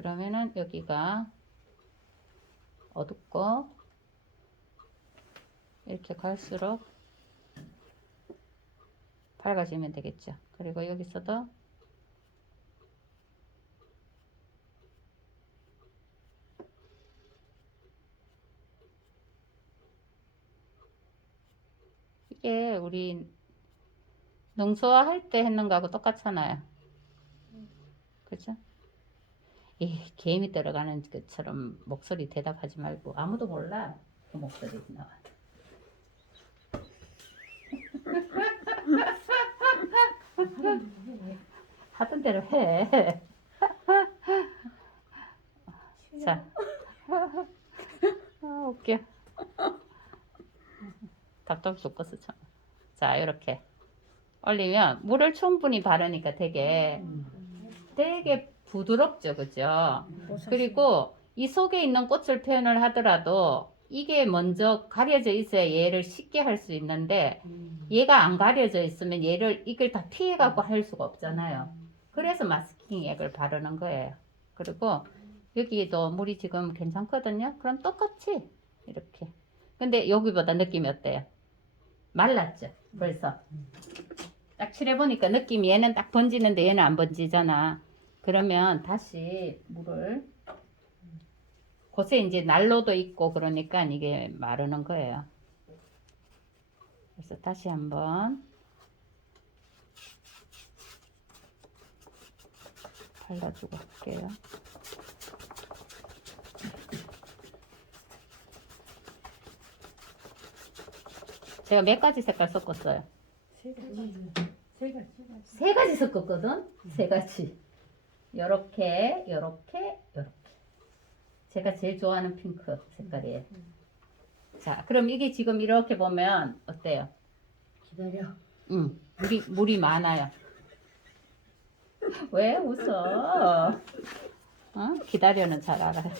그러면은 여기가 어둡고 이렇게 갈수록 밝아지면 되겠죠. 그리고 여기서도 이게 우리 능소화 할 때 했는 거하고 똑같잖아요. 그죠? 이 게임이 들어가는 것처럼 목소리 대답하지 말고 아무도 몰라. 그 목소리 나와. 하던 대로 해. 자. 아, 웃겨. 답답해 죽겠어, 참. 자, 이렇게 올리면 물을 충분히 바르니까 되게 부드럽죠, 그죠? 그리고 이 속에 있는 꽃을 표현을 하더라도 이게 먼저 가려져 있어야 얘를 쉽게 할 수 있는데 얘가 안 가려져 있으면 얘를 이걸 다 피해 갖고 할 수가 없잖아요. 그래서 마스킹 액을 바르는 거예요. 그리고 여기도 물이 지금 괜찮거든요. 그럼 똑같이 이렇게. 근데 여기보다 느낌이 어때요? 말랐죠, 벌써. 딱 칠해보니까 느낌이 얘는 딱 번지는데 얘는 안 번지잖아. 그러면 다시 물을 곳에 이제 난로도 있고 그러니까 이게 마르는 거예요. 그래서 다시 한번 발라주고 할게요. 제가 몇 가지 색깔 섞었어요? 세 가지 섞었거든? 세 가지. 요렇게, 요렇게, 요렇게. 제가 제일 좋아하는 핑크 색깔이에요. 자, 그럼 이게 지금 이렇게 보면 어때요? 기다려. 응, 물이 많아요. 왜 웃어? 어? 기다려는 잘 알아요.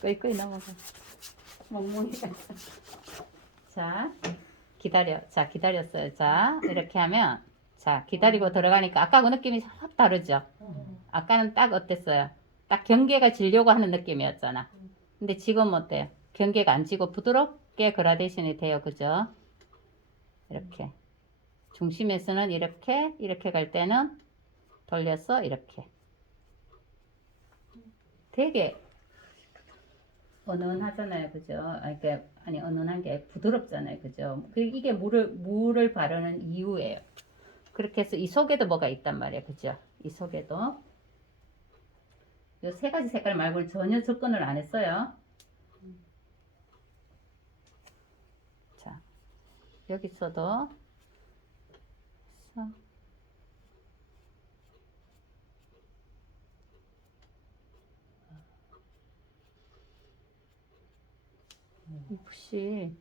끄이 넘어가. 멍멍이가. 자, 자, 기다렸어요. 자, 이렇게 하면, 자, 기다리고 들어가니까 아까 그 느낌이 확 다르죠? 아까는 딱 어땠어요? 딱 경계가 지려고 하는 느낌이었잖아. 근데 지금 어때요? 경계가 안 지고 부드럽게 그라데이션이 돼요. 그죠? 이렇게. 중심에서는 이렇게 갈 때는 돌려서 이렇게. 되게 은은하잖아요. 그죠? 아니, 은은한 게 부드럽잖아요. 그죠? 이게 물을 바르는 이유예요. 그렇게 해서 이 속에도 뭐가 있단 말이에요. 그죠? 이 속에도. 요 세 가지 색깔 말고는 전혀 접근을 안 했어요. 자, 여기서도 혹시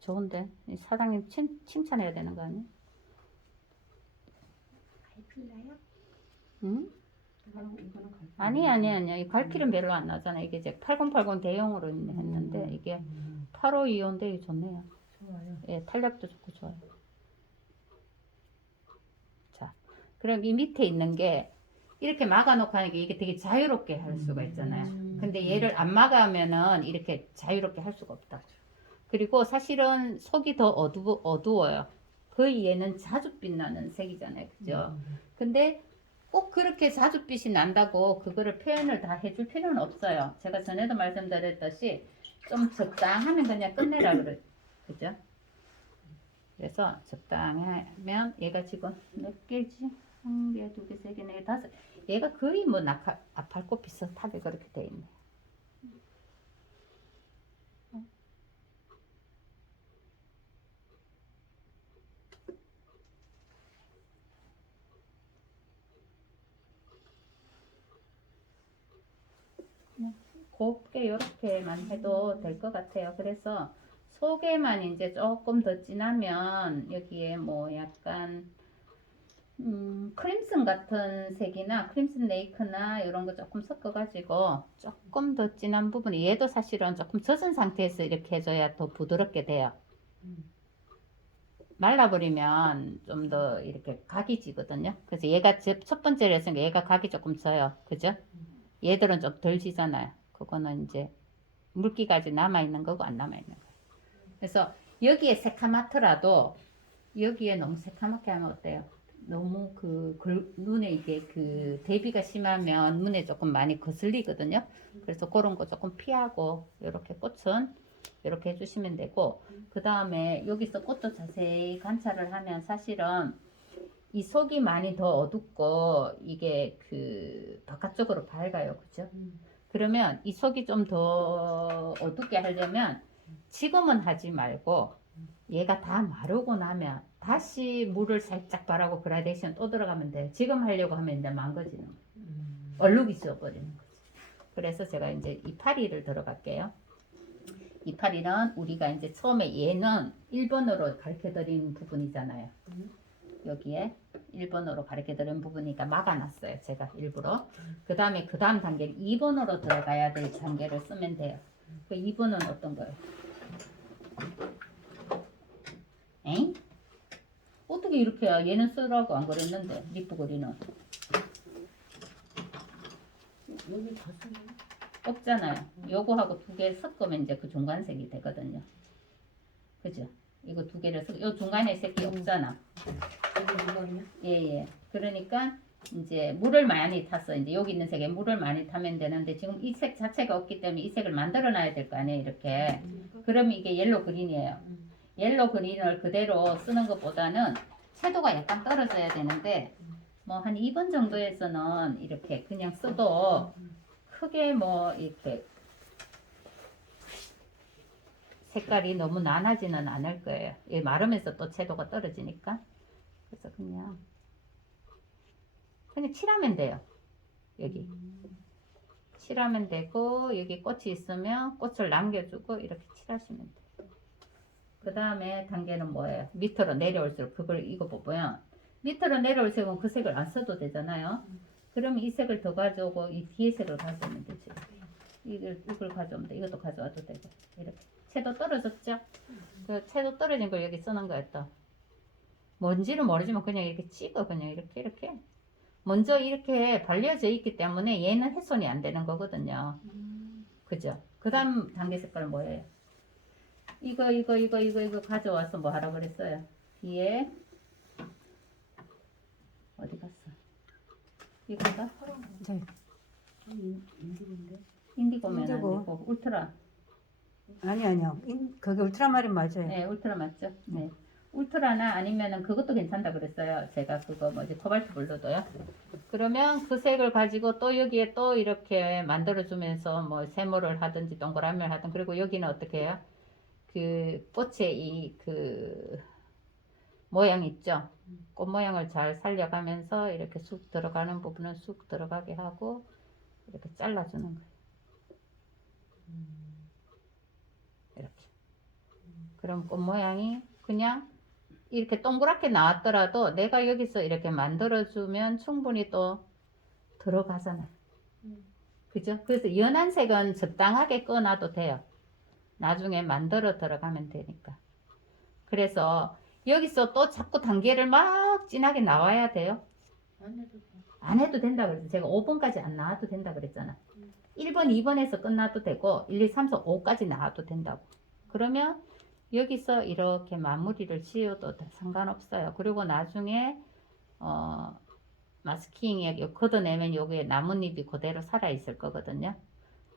좋은데 이 사장님 칭찬해야 되는 거 아니야? 갈필나요? 응? 이거는 아니야. 이 갈필은 별로 안 나잖아. 이게 이제 8080 대용으로 했는데 이게 8525인데 이게 좋네요. 좋아요. 예, 탄력도 좋고 좋아요. 자, 그럼 이 밑에 있는 게 이렇게 막아놓고 하는 게 이게 되게 자유롭게 할 수가 있잖아요. 근데 얘를 안 막으면은 이렇게 자유롭게 할 수가 없다. 그리고 사실은 속이 더 어두워요. 거의 얘는 자주 빛나는 색이잖아요. 그죠? 근데 꼭 그렇게 자주 빛이 난다고 그거를 표현을 다 해줄 필요는 없어요. 제가 전에도 말씀드렸듯이 좀 적당하면 그냥 끝내라 그죠? 그래서 적당하면 얘가 지금 몇 개지? 한 개, 두 개, 세 개, 네 개, 다섯. 얘가 거의 뭐 아팔꽃 비슷하게 그렇게 돼 있네. 곱게 이렇게만 해도 될 것 같아요. 그래서 속에만 이제 조금 더 진하면 여기에 뭐 약간 크림슨 같은 색이나 크림슨 레이크나 이런 거 조금 섞어가지고 조금 더 진한 부분이 얘도 사실은 조금 젖은 상태에서 이렇게 해줘야 더 부드럽게 돼요. 말라버리면 좀 더 이렇게 각이 지거든요. 그래서 얘가 첫 번째로 했으니까 얘가 각이 조금 져요. 그죠? 얘들은 좀 덜 지잖아요. 그거는 이제 물기까지 남아있는 거고 안 남아있는 거예요. 그래서 여기에 새카맣더라도 여기에 너무 새카맣게 하면 어때요? 너무 눈에 이게 그 대비가 심하면 눈에 조금 많이 거슬리거든요. 그래서 그런 거 조금 피하고 이렇게 꽃은 이렇게 해주시면 되고, 그 다음에 여기서 꽃도 자세히 관찰을 하면 사실은 이 속이 많이 더 어둡고 이게 그 바깥쪽으로 밝아요. 그죠? 그러면 이 속이 좀 더 어둡게 하려면 지금은 하지 말고 얘가 다 마르고 나면 다시 물을 살짝 바라고 그라데이션 또 들어가면 돼요. 지금 하려고 하면 이제 망가지는 거예요. 얼룩이 져버리는 거지. 그래서 제가 이제 이파리를 들어갈게요. 이파리는 우리가 이제 처음에 얘는 1번으로 가르쳐 드린 부분이잖아요. 여기에 1번으로 가르쳐 드린 부분이니까 막아놨어요. 제가 일부러. 그 다음에 그 다음 단계를 2번으로 들어가야 될 단계를 쓰면 돼요. 그 2번은 어떤 거예요? 엥? 어떻게 이렇게 해야 얘는 쓰라고 안 그랬는데 리프 그리는 여기 다 쓰네. 없잖아요. 요거하고 두 개 섞으면 이제 그 중간색이 되거든요. 그죠? 이거 두 개를 요 중간에 색이 없잖아. 여기 이거냐? 예예. 그러니까 이제 물을 많이 탔어. 이제 여기 있는 색에 물을 많이 타면 되는데 지금 이 색 자체가 없기 때문에 이 색을 만들어 놔야 될 거 아니에요. 이렇게. 그러면 이게 옐로 그린이에요. 옐로 그린을 그대로 쓰는 것보다는 채도가 약간 떨어져야 되는데 뭐 한 2번 정도에서는 이렇게 그냥 써도 크게 뭐 이렇게 색깔이 너무 나나지는 않을 거예요. 이 마르면서 또 채도가 떨어지니까. 그래서 그냥 칠하면 돼요. 여기 칠하면 되고 여기 꽃이 있으면 꽃을 남겨주고 이렇게 칠하시면 돼요. 그 다음에 단계는 뭐예요? 밑으로 내려올수록 그걸 이거 보고요. 밑으로 내려올수록 그 색을 안 써도 되잖아요. 그러면 이 색을 더 가져오고 이 뒤에 색을 가져오면 되죠. 이걸 가져오면 돼. 이것도 가져와도 되고 이렇게. 채도 떨어졌죠? 그 채도 떨어진 걸 여기 쓰는 거였다. 뭔지는 모르지만 그냥 이렇게 찍어. 그냥 이렇게. 먼저 이렇게 발려져 있기 때문에 얘는 훼손이 안 되는 거거든요. 그죠? 그 다음 단계 색깔은 뭐예요? 이거 가져와서 뭐 하라고 그랬어요? 뒤에 어디 갔어? 이거가? 네. 인디고인데? 인디고면 인디고. 아니고 울트라. 아니요. 그게 울트라마린 맞아요. 네, 울트라 맞죠? 네. 울트라나 아니면은 그것도 괜찮다 그랬어요. 제가 그거 뭐지 코발트 블루도요. 그러면 그 색을 가지고 또 여기에 또 이렇게 만들어주면서 뭐 세모를 하든지 동그라미를 하든 그리고 여기는 어떻게 해요? 그 꽃의 이 그 모양 있죠? 꽃 모양을 잘 살려가면서 이렇게 쑥 들어가는 부분은 쑥 들어가게 하고 이렇게 잘라주는 거예요. 이렇게. 그럼 꽃 모양이 그냥 이렇게 동그랗게 나왔더라도 내가 여기서 이렇게 만들어주면 충분히 또 들어가잖아요. 그죠? 그래서 연한 색은 적당하게 꺼놔도 돼요. 나중에 만들어 들어가면 되니까. 그래서 여기서 또 자꾸 단계를 막 진하게 나와야 돼요. 안 해도 돼. 안 해도 된다 그랬죠. 제가 5번까지 안 나와도 된다 그랬잖아. 1번, 2번에서 끝나도 되고 1, 2, 3, 4, 5까지 나와도 된다고. 그러면 여기서 이렇게 마무리를 지어도 상관없어요. 그리고 나중에 마스킹에 걷어내면 여기에 나뭇잎이 그대로 살아있을 거거든요.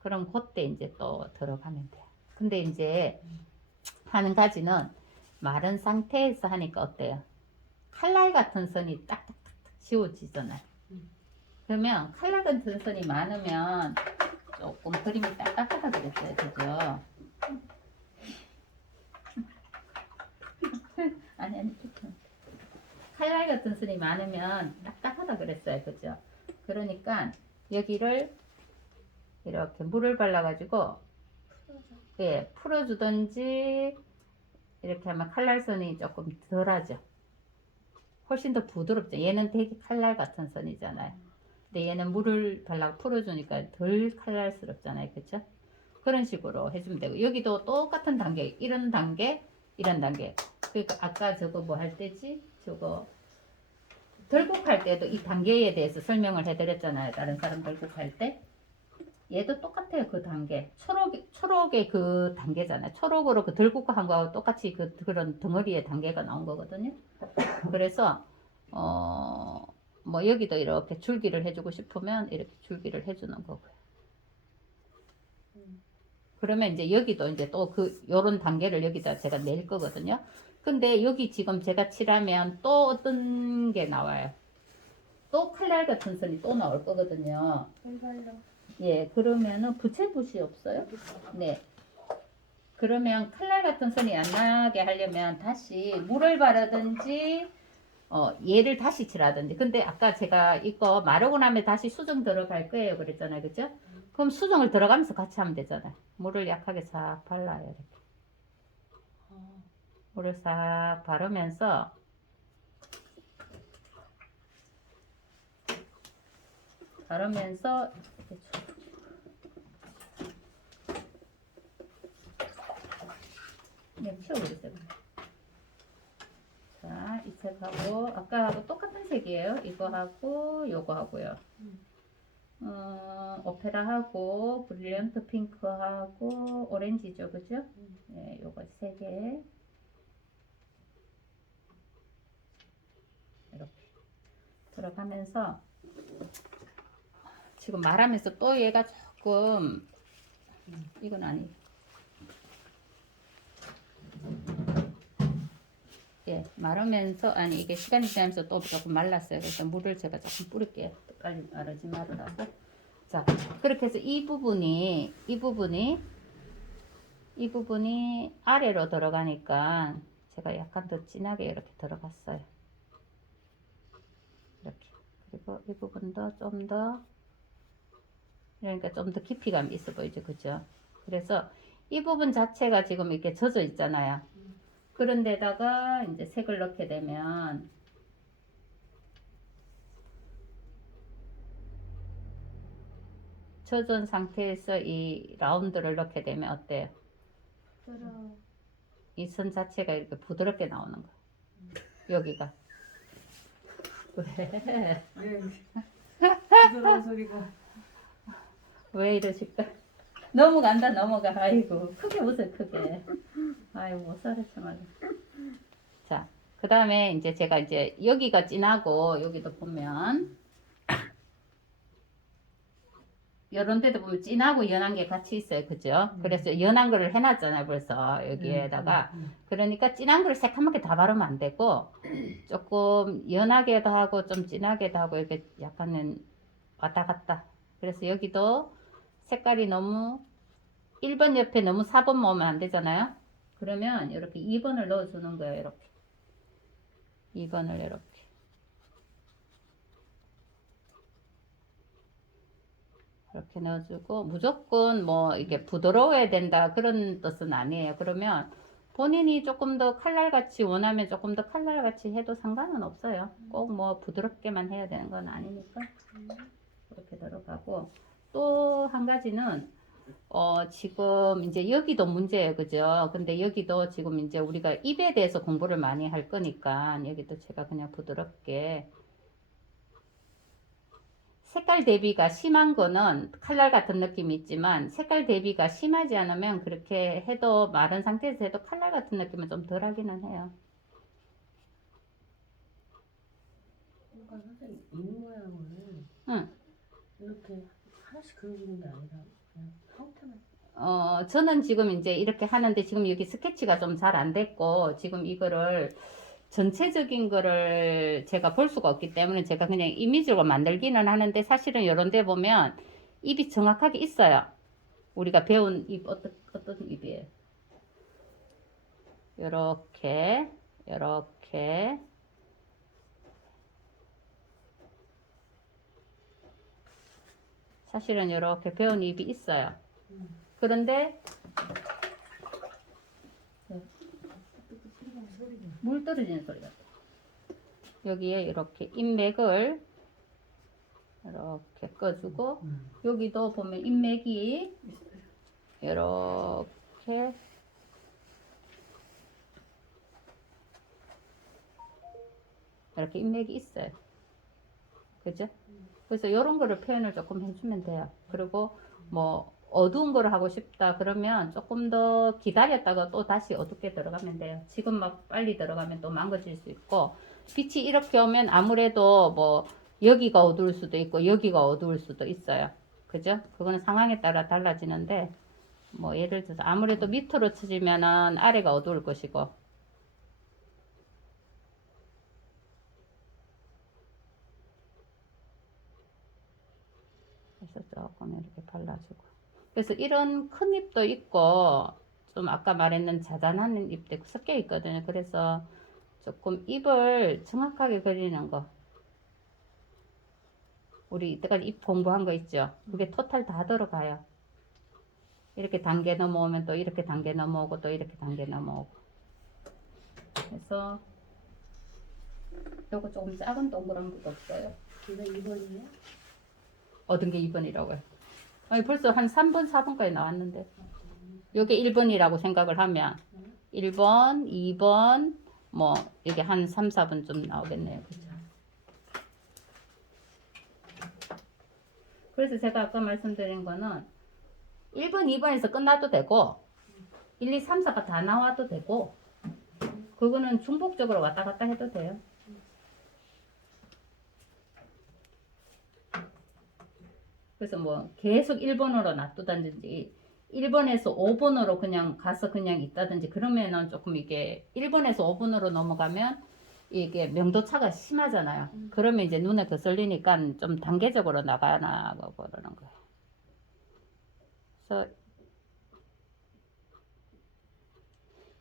그럼 그때 이제 또 들어가면 돼요. 근데 이제 한 가지는 마른 상태에서 하니까 어때요? 칼날 같은 선이 딱딱딱딱 지워지잖아요. 그러면 칼날 같은 선이 많으면 조금 그림이 딱딱하다 그랬어요. 그죠? 아니 칼날 같은 선이 많으면 딱딱하다 그랬어요. 그죠? 그러니까 여기를 이렇게 물을 발라가지고 예, 풀어주든지 이렇게 하면 칼날선이 조금 덜하죠. 훨씬 더 부드럽죠. 얘는 되게 칼날 같은 선이잖아요. 근데 얘는 물을 발라서 풀어주니까 덜 칼날스럽잖아요. 그쵸? 그런 식으로 해주면 되고 여기도 똑같은 단계, 이런 단계, 이런 단계 그러니까 아까 저거 뭐 할 때지? 저거 들국할 때도 이 단계에 대해서 설명을 해드렸잖아요. 다른 사람 들국할 때. 얘도 똑같아요. 그 단계. 초록의 그 단계잖아요. 초록으로 그 들국한 거하고 똑같이 그런 덩어리의 단계가 나온 거거든요. 그래서 뭐 여기도 이렇게 줄기를 해주고 싶으면 이렇게 줄기를 해주는 거고요. 그러면 이제 여기도 이제 또 요런 단계를 여기다 제가 낼 거거든요. 근데 여기 지금 제가 칠하면 또 어떤 게 나와요? 또 칼날 같은 선이 또 나올 거거든요. 헷갈려. 예, 그러면은 부채붓이 없어요? 네. 그러면 칼날 같은 선이 안 나게 하려면 다시 물을 바르든지 얘를 다시 칠하든지. 근데 아까 제가 이거 마르고 나면 다시 수정 들어갈 거예요 그랬잖아요. 그죠? 그럼 수정을 들어가면서 같이 하면 되잖아요. 물을 약하게 싹 발라요. 이렇게. 물을 싹 바르면서 이렇게 그냥 치워버리세요. 자, 이 색하고 아까하고 똑같은 색이에요. 이거하고 요거하고요. 오페라하고 브릴리언트 핑크하고 오렌지죠, 그죠? 네, 요거 세 개. 이렇게 들어가면서 지금 말하면서 또 얘가 조금 이건 아니. 예, 마르면서 아니 이게 시간이 지나면서 또 조금 말랐어요. 그래서 물을 제가 조금 뿌릴게요. 빨리 마르지 말으라고. 자, 그렇게 해서 이 부분이 아래로 들어가니까 제가 약간 더 진하게 이렇게 들어갔어요. 이렇게. 그리고 이 부분도 좀 더, 그러니까 좀 더 깊이감이 있어 보이죠, 그죠? 그래서 이 부분 자체가 지금 이렇게 젖어 있잖아요. 그런 데다가 이제 색을 넣게 되면 젖은 상태에서 이 라운드를 넣게 되면 어때요? 이 선 자체가 이렇게 부드럽게 나오는 거야. 여기가. 왜? 부드러운 소리가. 왜 이러실까? 넘어간다, 넘어가. 아이고, 크게 웃어, 크게. 아이고, 못 살았어, 말이야. 자, 그 다음에 이제 제가 이제 여기가 진하고, 여기도 보면, 요런 데도 보면 진하고 연한 게 같이 있어요. 그죠? 그래서 연한 거를 해놨잖아요. 벌써 여기에다가. 그러니까 진한 거를 새카맣게 다 바르면 안 되고 조금 연하게도 하고 좀 진하게도 하고 이렇게 약간은 왔다 갔다. 그래서 여기도 색깔이 너무 1번 옆에 너무 4번 넣으면 안 되잖아요. 그러면 이렇게 2번을 넣어주는 거예요. 이렇게 2번을 이렇게. 이렇게 넣어주고 무조건 뭐 이게 부드러워야 된다 그런 뜻은 아니에요. 그러면 본인이 조금 더 칼날같이 원하면 조금 더 칼날같이 해도 상관은 없어요. 꼭 뭐 부드럽게만 해야 되는 건 아니니까 이렇게 들어가고 또 한 가지는 지금 이제 여기도 문제예요. 그죠? 근데 여기도 지금 이제 우리가 입에 대해서 공부를 많이 할 거니까 여기도 제가 그냥 부드럽게 색깔 대비가 심한 거는 칼날 같은 느낌이 있지만 색깔 대비가 심하지 않으면 그렇게 해도 마른 상태에서 해도 칼날 같은 느낌은 좀 덜 하기는 해요. 그러니까 선생님 이 모양을 응. 이렇게 하나씩 그려주는 게 아니라 그냥 형태만. 저는 지금 이제 이렇게 하는데 지금 여기 스케치가 좀 잘 안 됐고 지금 이거를 전체적인 거를 제가 볼 수가 없기 때문에 제가 그냥 이미지로 만들기는 하는데 사실은 이런 데 보면 입이 정확하게 있어요. 우리가 배운 입 어떤 입이에요? 요렇게 요렇게 사실은 이렇게 배운 입이 있어요. 그런데 물 떨어지는 소리가 여기에 이렇게 인맥을 이렇게 꺼주고 여기도 보면 인맥이 이렇게 이렇게 인맥이 있어요. 그죠? 그래서 이런 거를 표현을 조금 해주면 돼요. 그리고 뭐 어두운 걸 하고 싶다 그러면 조금 더 기다렸다가 또 다시 어둡게 들어가면 돼요. 지금 막 빨리 들어가면 또 망가질 수 있고, 빛이 이렇게 오면 아무래도 뭐 여기가 어두울 수도 있고 여기가 어두울 수도 있어요. 그죠? 그거는 상황에 따라 달라지는데, 뭐 예를 들어서 아무래도 밑으로 쳐지면은 아래가 어두울 것이고, 그래서 조금 이렇게 발라주고, 그래서 이런 큰 잎도 있고 좀 아까 말했는 자잘한 잎도 있고 섞여 있거든요. 그래서 조금 잎을 정확하게 그리는 거, 우리 이때까지 잎 공부한 거 있죠? 그게 토탈 다 들어가요. 이렇게 단계 넘어오면 또 이렇게 단계 넘어오고 또 이렇게 단계 넘어오고. 그래서 요거 조금 작은 동그란 것도 없어요. 이거 2번이에요? 얻은 게 2번이라고요. 아니 벌써 한 3번 4번까지 나왔는데, 요게 1번이라고 생각을 하면 1번 2번 뭐 이게 한 3, 4번 좀 나오겠네요. 그죠? 그래서 제가 아까 말씀드린 거는 1번 2번에서 끝나도 되고 1, 2, 3, 4가 다 나와도 되고, 그거는 중복적으로 왔다 갔다 해도 돼요. 그래서 뭐 계속 1번으로 놔두다든지 1번에서 5번으로 그냥 가서 그냥 있다든지 그러면은 조금 이게 1번에서 5번으로 넘어가면 이게 명도차가 심하잖아요. 그러면 이제 눈에 거슬리니까 좀 단계적으로 나가라고 그러는 거예요. 그래서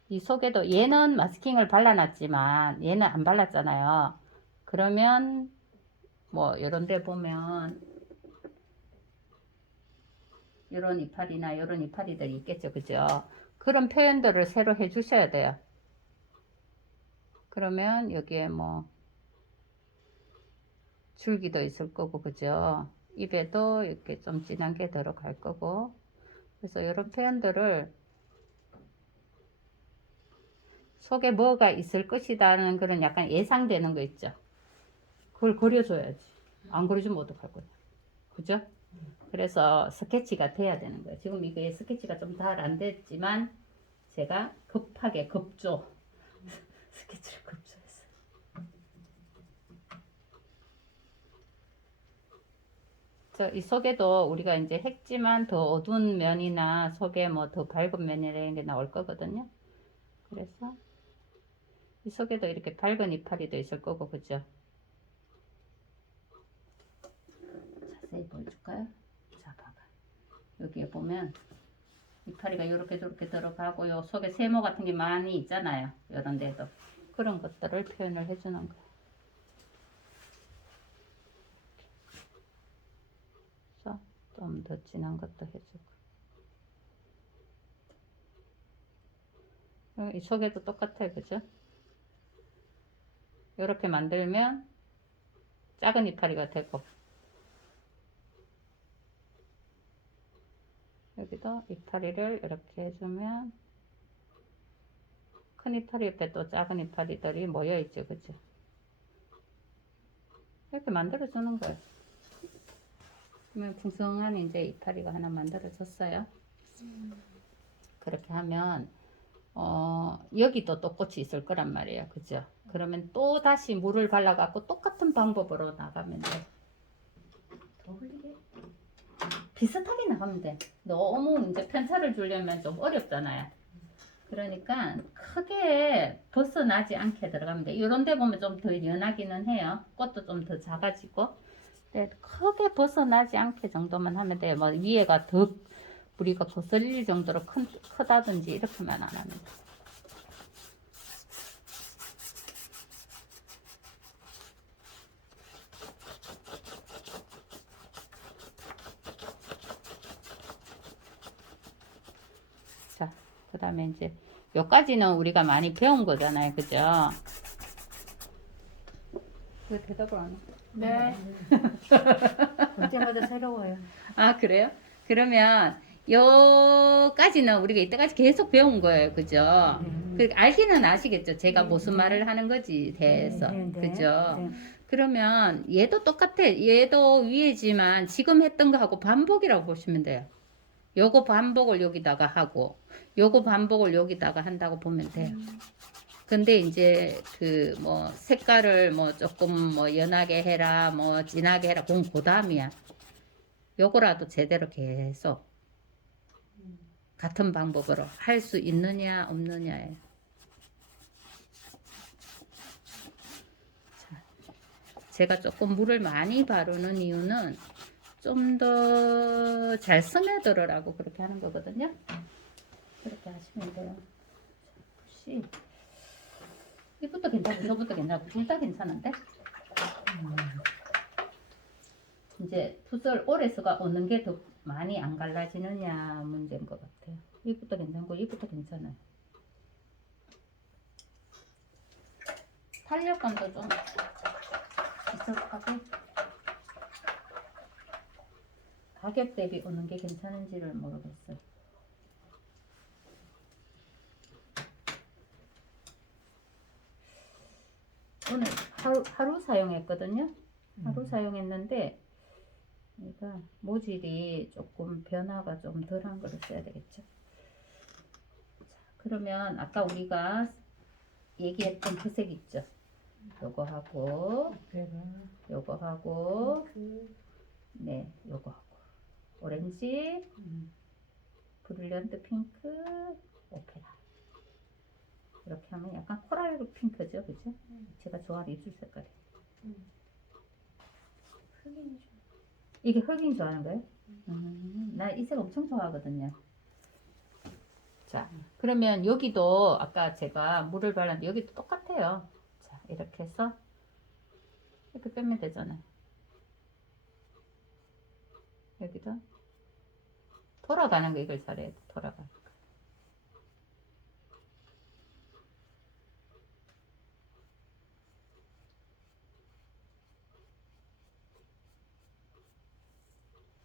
이 속에도 얘는 마스킹을 발라놨지만 얘는 안 발랐잖아요. 그러면 뭐 이런 데 보면 이런 이파리나 이런 이파리들이 있겠죠. 그죠? 그런 표현들을 새로 해 주셔야 돼요. 그러면 여기에 뭐 줄기도 있을 거고, 그죠? 입에도 이렇게 좀 진한 게 들어갈 거고, 그래서 이런 표현들을 속에 뭐가 있을 것이라는 그런 약간 예상되는 거 있죠. 그걸 그려줘야지. 안 그려주면 어떡할 거야. 그죠? 그래서 스케치가 돼야 되는 거예요. 지금 이게 스케치가 좀 잘 안 됐지만 제가 급하게 급조 스케치를 급조했어요. 이 속에도 우리가 이제 했지만 더 어두운 면이나 속에 뭐 더 밝은 면이라는 게 나올 거거든요. 그래서 이 속에도 이렇게 밝은 이파리도 있을 거고, 그죠? 자세히 보여줄까요? 자, 봐봐. 여기에 보면 이파리가 이렇게 저렇게 들어가고 요 속에 세모 같은 게 많이 있잖아요. 이런 데도 그런 것들을 표현을 해주는 거예요. 그래서 좀 더 진한 것도 해주고, 이 속에도 똑같아요. 그죠? 이렇게 만들면 작은 이파리가 되고, 여기도 이파리를 이렇게 해주면 큰 이파리 옆에 또 작은 이파리들이 모여 있죠. 그죠? 이렇게 만들어 주는 거예요. 그러면 풍성한 이제 이파리가 하나 만들어졌어요. 그렇게 하면 여기도 또 꽃이 있을 거란 말이에요. 그죠? 그러면 또 다시 물을 발라 갖고 똑같은 방법으로 나가면 돼. 더 흘리게 비슷하게 나가면 돼. 너무 이제 편차를 주려면 좀 어렵잖아요. 그러니까 크게 벗어나지 않게 들어가면 돼. 이런 데 보면 좀 더 연하기는 해요. 꽃도 좀 더 작아지고. 근데 크게 벗어나지 않게 정도만 하면 돼요. 뭐 위에가 더 우리가 거슬릴 정도로 크다든지 이렇게만 안 하면 돼. 자, 그 다음에 이제 요까지는 우리가 많이 배운 거잖아요. 그죠? 왜 대답을 안 해? 네. 볼 때마다 새로워요. 아, 그래요? 그러면 요까지는 우리가 이때까지 계속 배운 거예요. 그죠? 네. 그 알기는 아시겠죠? 제가 네, 무슨 네. 말을 하는 거지 대해서. 네, 네, 그죠? 네. 그러면 얘도 똑같아. 얘도 위에지만 지금 했던 거하고 반복이라고 보시면 돼요. 요거 반복을 여기다가 하고 요거 반복을 여기다가 한다고 보면 돼요. 근데 이제 그 뭐 색깔을 뭐 조금 뭐 연하게 해라 뭐 진하게 해라 그건 그 다음이야. 요거라도 제대로 계속 같은 방법으로 할 수 있느냐 없느냐에. 제가 조금 물을 많이 바르는 이유는 좀 더 잘 스며들으라고 그렇게 하는 거거든요. 그렇게 하시면 돼요. 혹시 이것도 괜찮고 저것도 괜찮고 둘 다 괜찮은데 이제 붓을 오래 쓰가 어느 게 더 많이 안 갈라지느냐 문제인 것 같아요. 이것도 괜찮고 이것도 괜찮아요. 탄력감도 좀 있었하고 가격 대비 어느 게 괜찮은지를 모르겠어요. 오늘 하루 사용했거든요. 하루 사용했는데 그러니까 모질이 조금 변화가 좀 덜한 거를 써야 되겠죠. 자, 그러면 아까 우리가 얘기했던 그 색 있죠. 요거 하고 요거 하고 네 요거 하고 오렌지 브릴리언트 핑크 오페라 이렇게 하면 약간 코랄 핑크죠, 그죠? 제가 좋아하는 입술 색깔이. 흑인이 좀 이게 흑인 좋아하는 거예요? 나 이 색 엄청 좋아하거든요. 자, 그러면 여기도 아까 제가 물을 발랐는데 여기도 똑같아요. 자, 이렇게 해서 이렇게 빼면 되잖아요. 여기도 돌아가는 거 이걸 잘해야 돼. 돌아가는 거.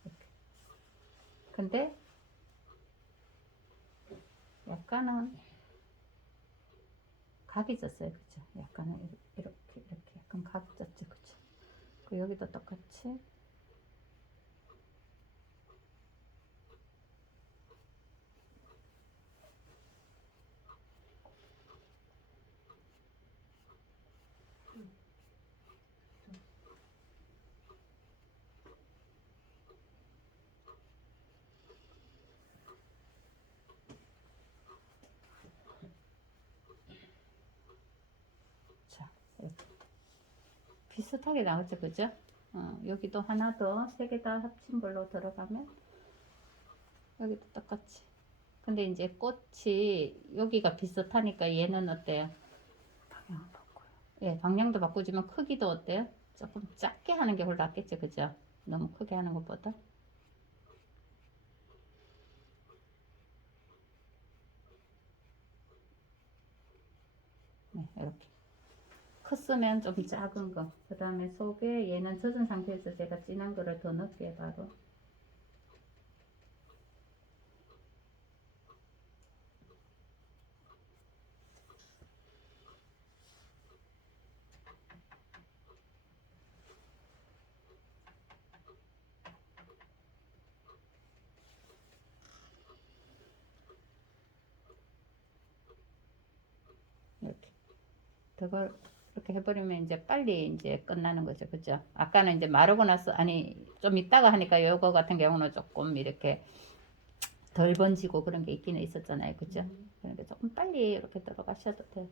이렇게. 근데 약간은 각이 졌어요. 그죠? 약간은 이렇게 약간 각이 졌죠. 그죠? 그 여기도 똑같이 자, 이렇게 비슷하게 나오죠. 그죠? 여기도 하나 더, 세 개 다 합친 걸로 들어가면 여기도 똑같이. 근데 이제 꽃이 여기가 비슷하니까 얘는 어때요? 방향을 바꿔요. 예, 방향도 바꾸지만 크기도 어때요? 조금 작게 하는 게 훨씬 낫겠죠. 그죠? 너무 크게 하는 것보다. 네, 이렇게. 컸으면 좀 작은 거. 그 다음에 속에 얘는 젖은 상태에서 제가 진한 거를 더 넣을게요. 바로. 이렇게. 그걸 이렇게 해버리면 이제 빨리 이제 끝나는 거죠. 그죠? 아까는 이제 마르고 나서, 아니, 좀 있다가 하니까 요거 같은 경우는 조금 이렇게 덜 번지고 그런 게 있기는 있었잖아요. 그죠? 그러니까 조금 빨리 이렇게 들어가셔도 돼요.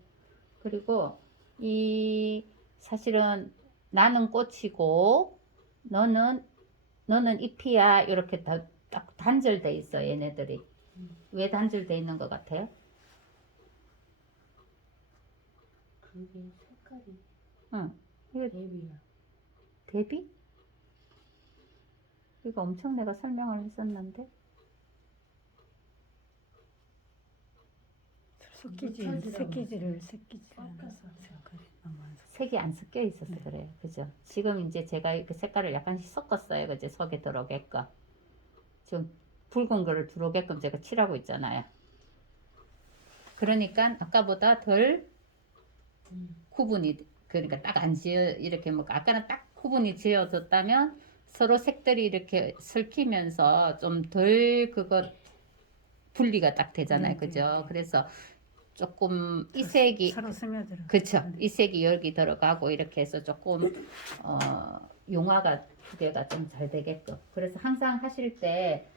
그리고 이 사실은 나는 꽃이고 너는 잎이야 이렇게 딱 단절돼 있어 얘네들이. 왜 단절돼 있는 것 같아요? 그게 색깔이 응. 이거 대비야. 대비? 이거 엄청 내가 설명을 했었는데 새끼지를 섞였어. 않아서 색깔이 너무 안 섞여. 색이 안 섞여 있어서 그래요. 그죠? 지금 이제 제가 그 색깔을 약간씩 섞었어요. 그죠? 속에 들어오게끔. 지금 붉은 거를 들어오게끔 제가 칠하고 있잖아요. 그러니까 아까보다 덜 음. 구분이, 그러니까 딱 안 지어, 이렇게 뭐 아까는 딱 구분이 지어졌다면 서로 색들이 이렇게 설키면서 좀 덜 그거 분리가 딱 되잖아요. 네, 그죠? 네, 네. 그래서 조금 이 색이, 서로 스며들어. 그쵸. 네. 이 색이 여기 들어가고 이렇게 해서 조금 용화가 두 개가 좀 잘 되게끔. 그래서 항상 하실 때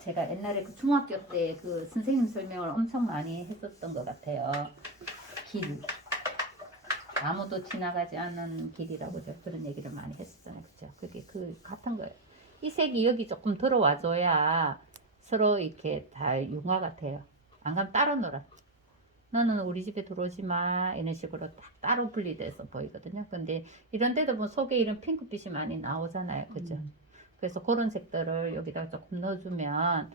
제가 옛날에 그 중학교 때 그 선생님 설명을 엄청 많이 했었던 것 같아요. 길. 아무도 지나가지 않는 길이라고 제가 그런 얘기를 많이 했었잖아요. 그죠? 그게 그 같은 거예요. 이 색이 여기 조금 들어와줘야 서로 이렇게 다 융화가 돼요. 안 그러면 따로 놀아. 너는 우리 집에 들어오지 마. 이런 식으로 딱 따로 분리돼서 보이거든요. 근데 이런 데도 뭐 속에 이런 핑크빛이 많이 나오잖아요. 그죠? 그래서 그런 색들을 여기다가 조금 넣어주면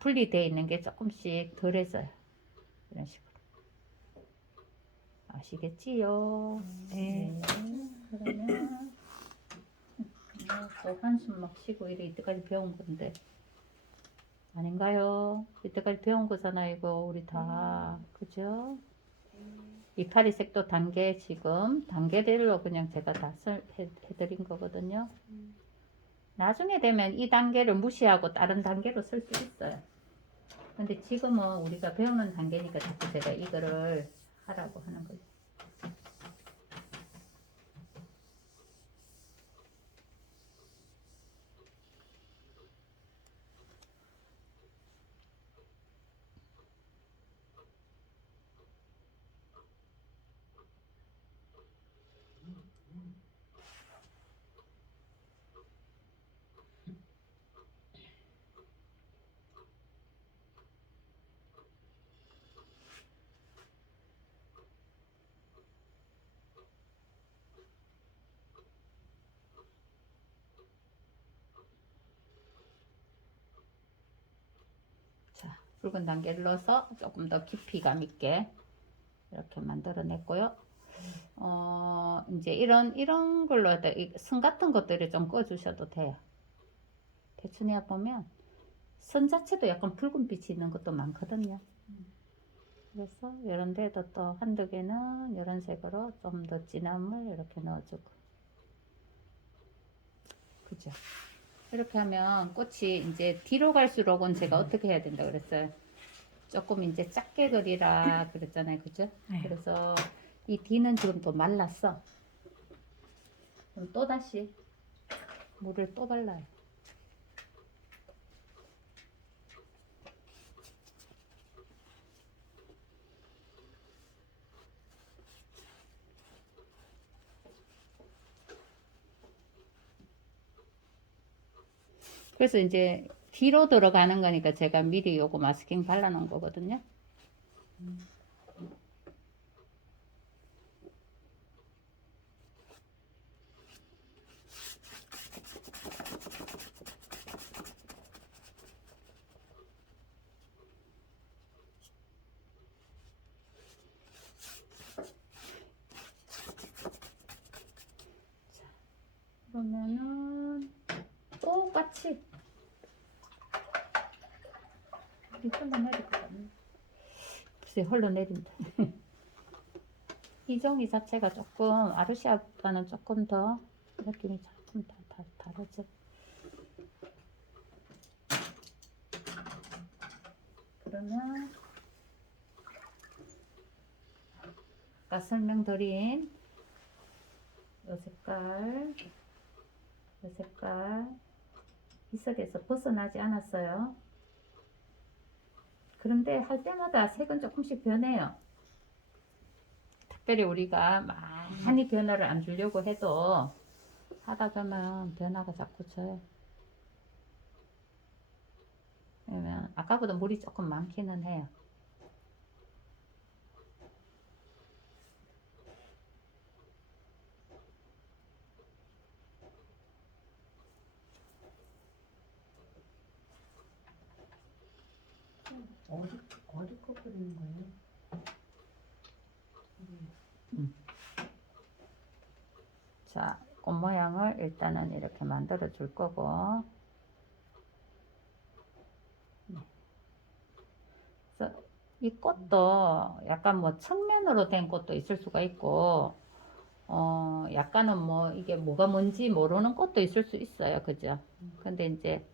분리되어 있는 게 조금씩 덜해져요. 이런 식으로. 아시겠지요? 네. 그러면 또 한숨 막 쉬고 이래 이때까지 배운 건데 아닌가요? 이때까지 배운 거잖아 이거 우리 다. 그죠? 이파리 색도 단계 지금 단계대로 그냥 제가 다 해드린 거거든요. 나중에 되면 이 단계를 무시하고 다른 단계로 쓸 수 있어요. 근데 지금은 우리가 배우는 단계니까 자꾸 제가 이거를 하라고 하는 거예요. 자, 붉은 단계를 넣어서 조금 더 깊이감 있게 이렇게 만들어냈고요. 이제 이런 걸로 해도 선 같은 것들을 좀 꺼주셔도 돼요. 대충 해보면 선 자체도 약간 붉은빛이 있는 것도 많거든요. 그래서 이런 데도 또 한두 개는 이런 색으로 좀 더 진함을 이렇게 넣어주고. 그죠? 이렇게 하면 꽃이 이제 뒤로 갈수록은 제가 어떻게 해야 된다 그랬어요? 조금 이제 작게 그리라 그랬잖아요. 그죠? 네. 그래서 이 뒤는 지금 또 말랐어. 그럼 또 다시 물을 또 발라요. 그래서 이제 뒤로 들어가는 거니까 제가 미리 요거 마스킹 발라 놓은 거거든요. 그러면은 똑같이 이 흘러내릴까? 글쎄 흘러내린다. 이 종이 자체가 조금 아르시아보다는 조금 더 느낌이 조금 다르죠. 그러면 아까 설명드린 이 색깔, 이 색깔 이 색에서 벗어나지 않았어요. 그런데 할 때마다 색은 조금씩 변해요. 특별히 우리가 많이 변화를 안 주려고 해도 하다 보면 변화가 자꾸 져요. 왜냐면 아까보다 물이 조금 많기는 해요. 어디 거 그리는 거예요? 자, 꽃 모양을 일단은 이렇게 만들어 줄 거고, 네. 그래서 이 꽃도 약간 뭐 측면으로 된 꽃도 있을 수가 있고, 약간은 뭐 이게 뭐가 뭔지 모르는 꽃도 있을 수 있어요. 그죠? 근데 이제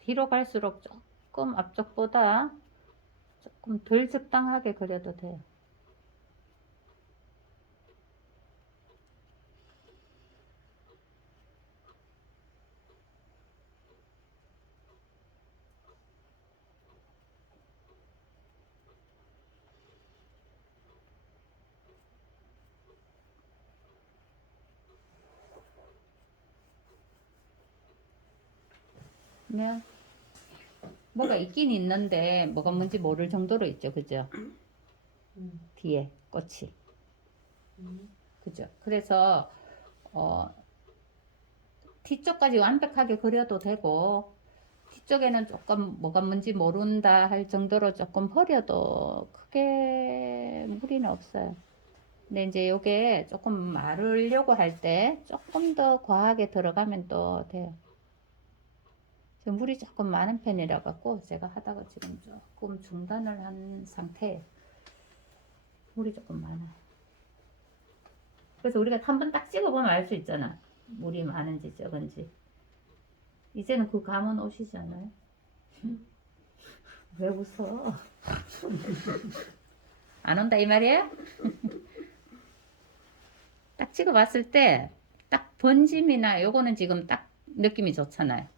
뒤로 갈수록 조금 앞쪽보다 조금 덜 적당하게 그려도 돼요. 그냥 뭐가 있긴 있는데 뭐가 뭔지 모를 정도로 있죠. 그죠? 뒤에 꽃이. 그죠? 그래서 뒤쪽까지 완벽하게 그려도 되고 뒤쪽에는 조금 뭐가 뭔지 모른다 할 정도로 조금 버려도 크게 무리는 없어요. 근데 이제 요게 조금 마르려고 할 때 조금 더 과하게 들어가면 또 돼요. 지금 물이 조금 많은 편이라 갖고 제가 하다가 지금 조금 중단을 한 상태에 물이 조금 많아요. 그래서 우리가 한번 딱 찍어보면 알 수 있잖아. 물이 많은지 적은지. 이제는 그 감은 오시지 않아요? 왜 웃어? 안 온다 이 말이에요? 딱 찍어봤을 때 딱 번짐이나 요거는 지금 딱 느낌이 좋잖아요.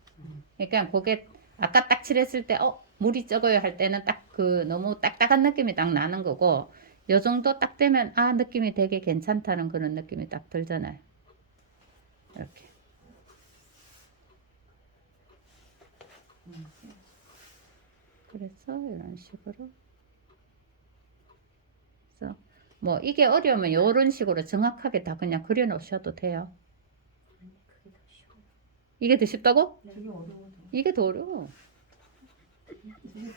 그러니까 그게 아까 딱 칠했을 때 물이 적어요 할 때는 딱 그 너무 딱딱한 느낌이 딱 나는 거고 요 정도 딱 되면 느낌이 되게 괜찮다는 그런 느낌이 딱 들잖아요. 이렇게. 그래서 이런 식으로 그래서 뭐 이게 어려우면 이런 식으로 정확하게 다 그냥 그려 놓으셔도 돼요. 아니, 그게 더 쉬워. 이게 더 쉽다고? 되게 어려워. 이게 더 어려워. 되게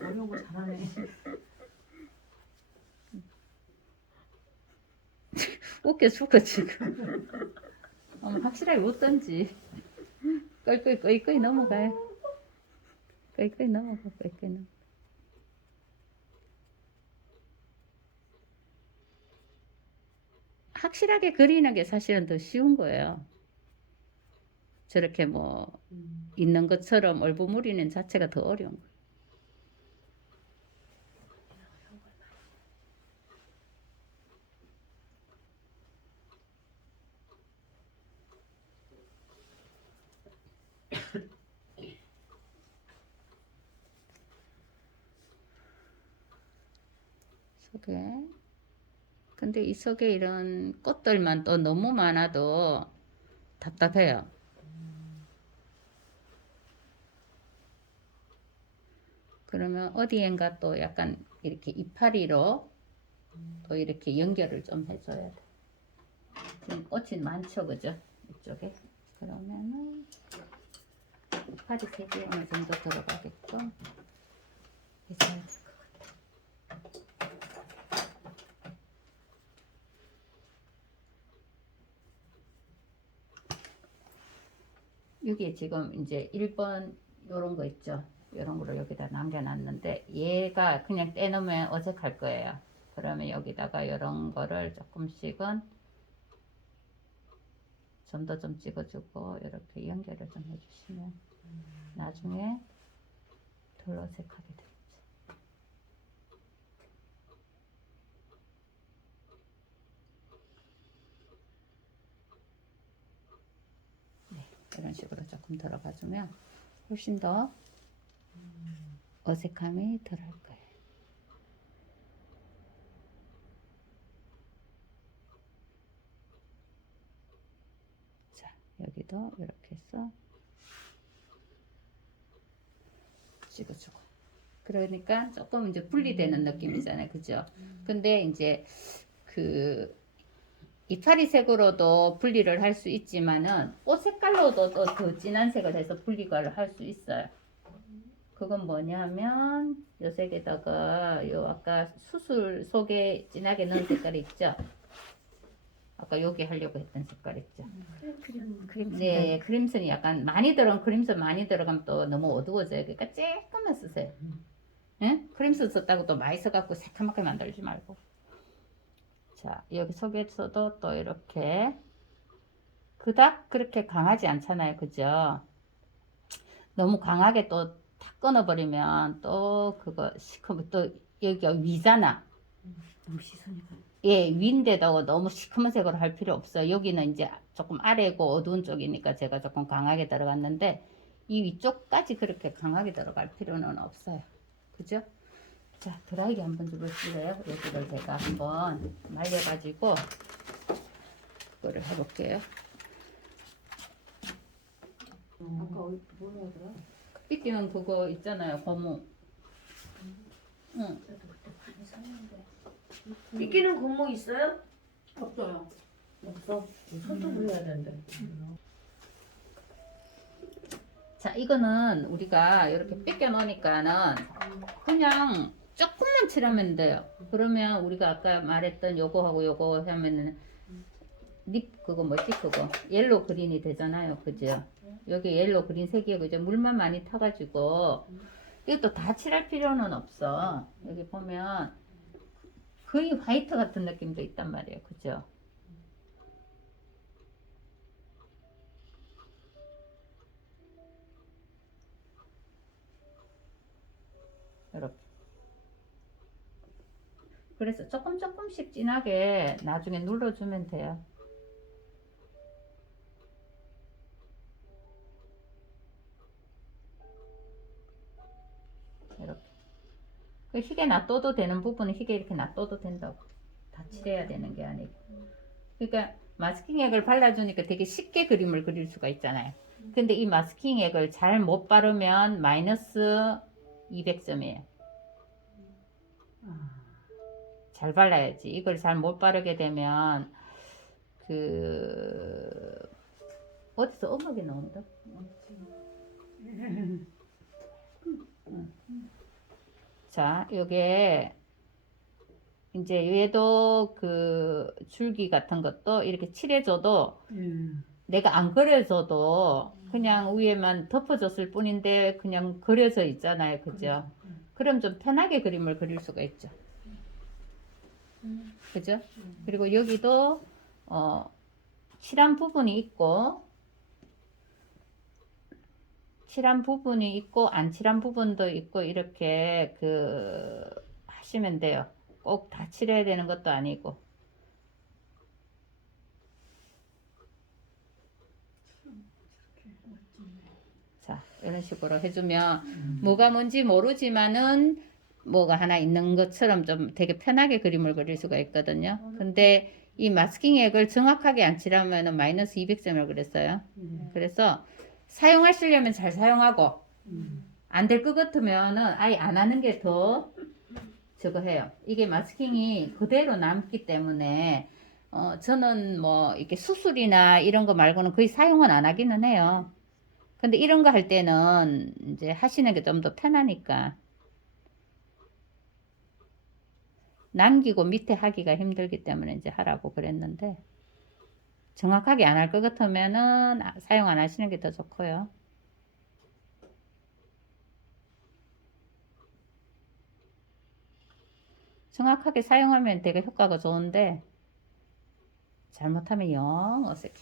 어려운 거 잘하네. 웃겨 죽어 지금. 확실하게 웃던지. 끄이 넘어가요. 끄이 넘어가. 끄이 넘어. 확실하게 그리는 게 사실은 더 쉬운 거예요. 저렇게 뭐 있는 것처럼 얼버무리는 자체가 더 어려운 거예요. 속에. 근데 이 속에 이런 꽃들만 또 너무 많아도 답답해요. 그러면 어디엔가 또 약간 이렇게 이파리로 또 이렇게 연결을 좀 해줘야 돼. 지금 꽃이 많죠, 그죠? 이쪽에. 그러면은 이파리 색이 어느 정도 들어가게끔 해줘야 될 것 같아. 여기에 지금 이제 1번 요런 거 있죠? 요런 거를 여기다 남겨놨는데 얘가 그냥 떼놓으면 어색할 거예요. 그러면 여기다가 요런 거를 조금씩은 좀 더 좀 찍어주고 이렇게 연결을 좀 해주시면 나중에 덜 어색하게 되겠죠. 네, 이런 식으로 조금 들어가주면 훨씬 더 어색함이 덜 할 거예요. 자, 여기도 이렇게 해서 찍어주고. 그러니까 조금 이제 분리되는 느낌이잖아요. 그죠? 근데 이제 그 이파리색으로도 분리를 할 수 있지만은 옷 색깔로도 또 더 진한 색을 해서 분리를 할 수 있어요. 그건 뭐냐면 요 색에다가 요 아까 수술 속에 진하게 넣은 색깔이 있죠? 아까 여기 하려고 했던 색깔 있죠. 크림 네, 크림슨이 약간 많이 들어간 크림슨 많이 들어가면 또 너무 어두워져요. 그러니까 조금만 쓰세요. 예? 크림슨 썼다고 또 많이 써갖고 새카맣게 만들지 말고. 자, 여기 속에서도 또 이렇게 그닥 그렇게 강하지 않잖아요. 그죠? 너무 강하게 또 탁 끊어버리면 또 그거 시커먼 또 여기가 위잖아. 너무 시선이 가. 예, 위인데도 너무 시커먼 색으로 할 필요 없어요. 여기는 이제 조금 아래고 어두운 쪽이니까 제가 조금 강하게 들어갔는데 이 위쪽까지 그렇게 강하게 들어갈 필요는 없어요. 그죠? 자, 드라이기 한번 좀 해볼래요? 여기를 제가 한번 말려가지고 그거를 해볼게요. 아까 어디 뭐라 하더라? 삐끼는 그거 있잖아요, 고무. 응. 저도 그때 많이 샀는데. 삐끼는 고무 있어요? 없어요. 없어. 손톱으로 해야 되는데. 자, 이거는 우리가 이렇게 삐껴 놓으니까는 그냥 조금만 칠하면 돼요. 그러면 우리가 아까 말했던 요거하고 요거 하면은 립 그거 뭐지 그거 옐로 그린이 되잖아요. 그죠? 여기 옐로 그린 색이에요. 그죠? 물만 많이 타가지고 이것도 다 칠할 필요는 없어. 여기 보면 거의 화이트 같은 느낌도 있단 말이에요. 그죠? 이렇게. 그래서 조금씩 진하게 나중에 눌러주면 돼요. 이렇게. 그 희게 놔둬도 되는 부분은 희게 이렇게 놔둬도 된다고. 다 칠해야 되는 게 아니고. 그러니까 마스킹 액을 발라주니까 되게 쉽게 그림을 그릴 수가 있잖아요. 근데 이 마스킹 액을 잘 못 바르면 마이너스 200점이에요. 잘 발라야지. 이걸 잘 못 바르게 되면 그 어디서 음악이 나온다? 자, 요게 이제 얘도 그 줄기 같은 것도 이렇게 칠해줘도 내가 안 그려줘도 그냥 위에만 덮어줬을 뿐인데 그냥 그려져 있잖아요. 그죠? 그럼 좀 편하게 그림을 그릴 수가 있죠. 그죠? 그리고 여기도 칠한 부분이 있고 칠한 부분이 있고 안 칠한 부분도 있고 이렇게 그 하시면 돼요. 꼭 다 칠해야 되는 것도 아니고. 자, 이런 식으로 해주면 뭐가 뭔지 모르지만은 뭐가 하나 있는 것처럼 좀 되게 편하게 그림을 그릴 수가 있거든요. 근데 이 마스킹 액을 정확하게 안 칠하면 마이너스 200점을 그랬어요. 그래서 사용하시려면 잘 사용하고 안 될 것 같으면은 아예 안 하는 게 더 저거 해요. 이게 마스킹이 그대로 남기 때문에 저는 뭐 이렇게 수술이나 이런 거 말고는 거의 사용은 안 하기는 해요. 근데 이런 거 할 때는 이제 하시는 게 좀 더 편하니까. 남기고 밑에 하기가 힘들기 때문에 이제 하라고 그랬는데 정확하게 안 할 것 같으면은 사용 안 하시는 게 더 좋고요. 정확하게 사용하면 되게 효과가 좋은데 잘못하면 영 어색해.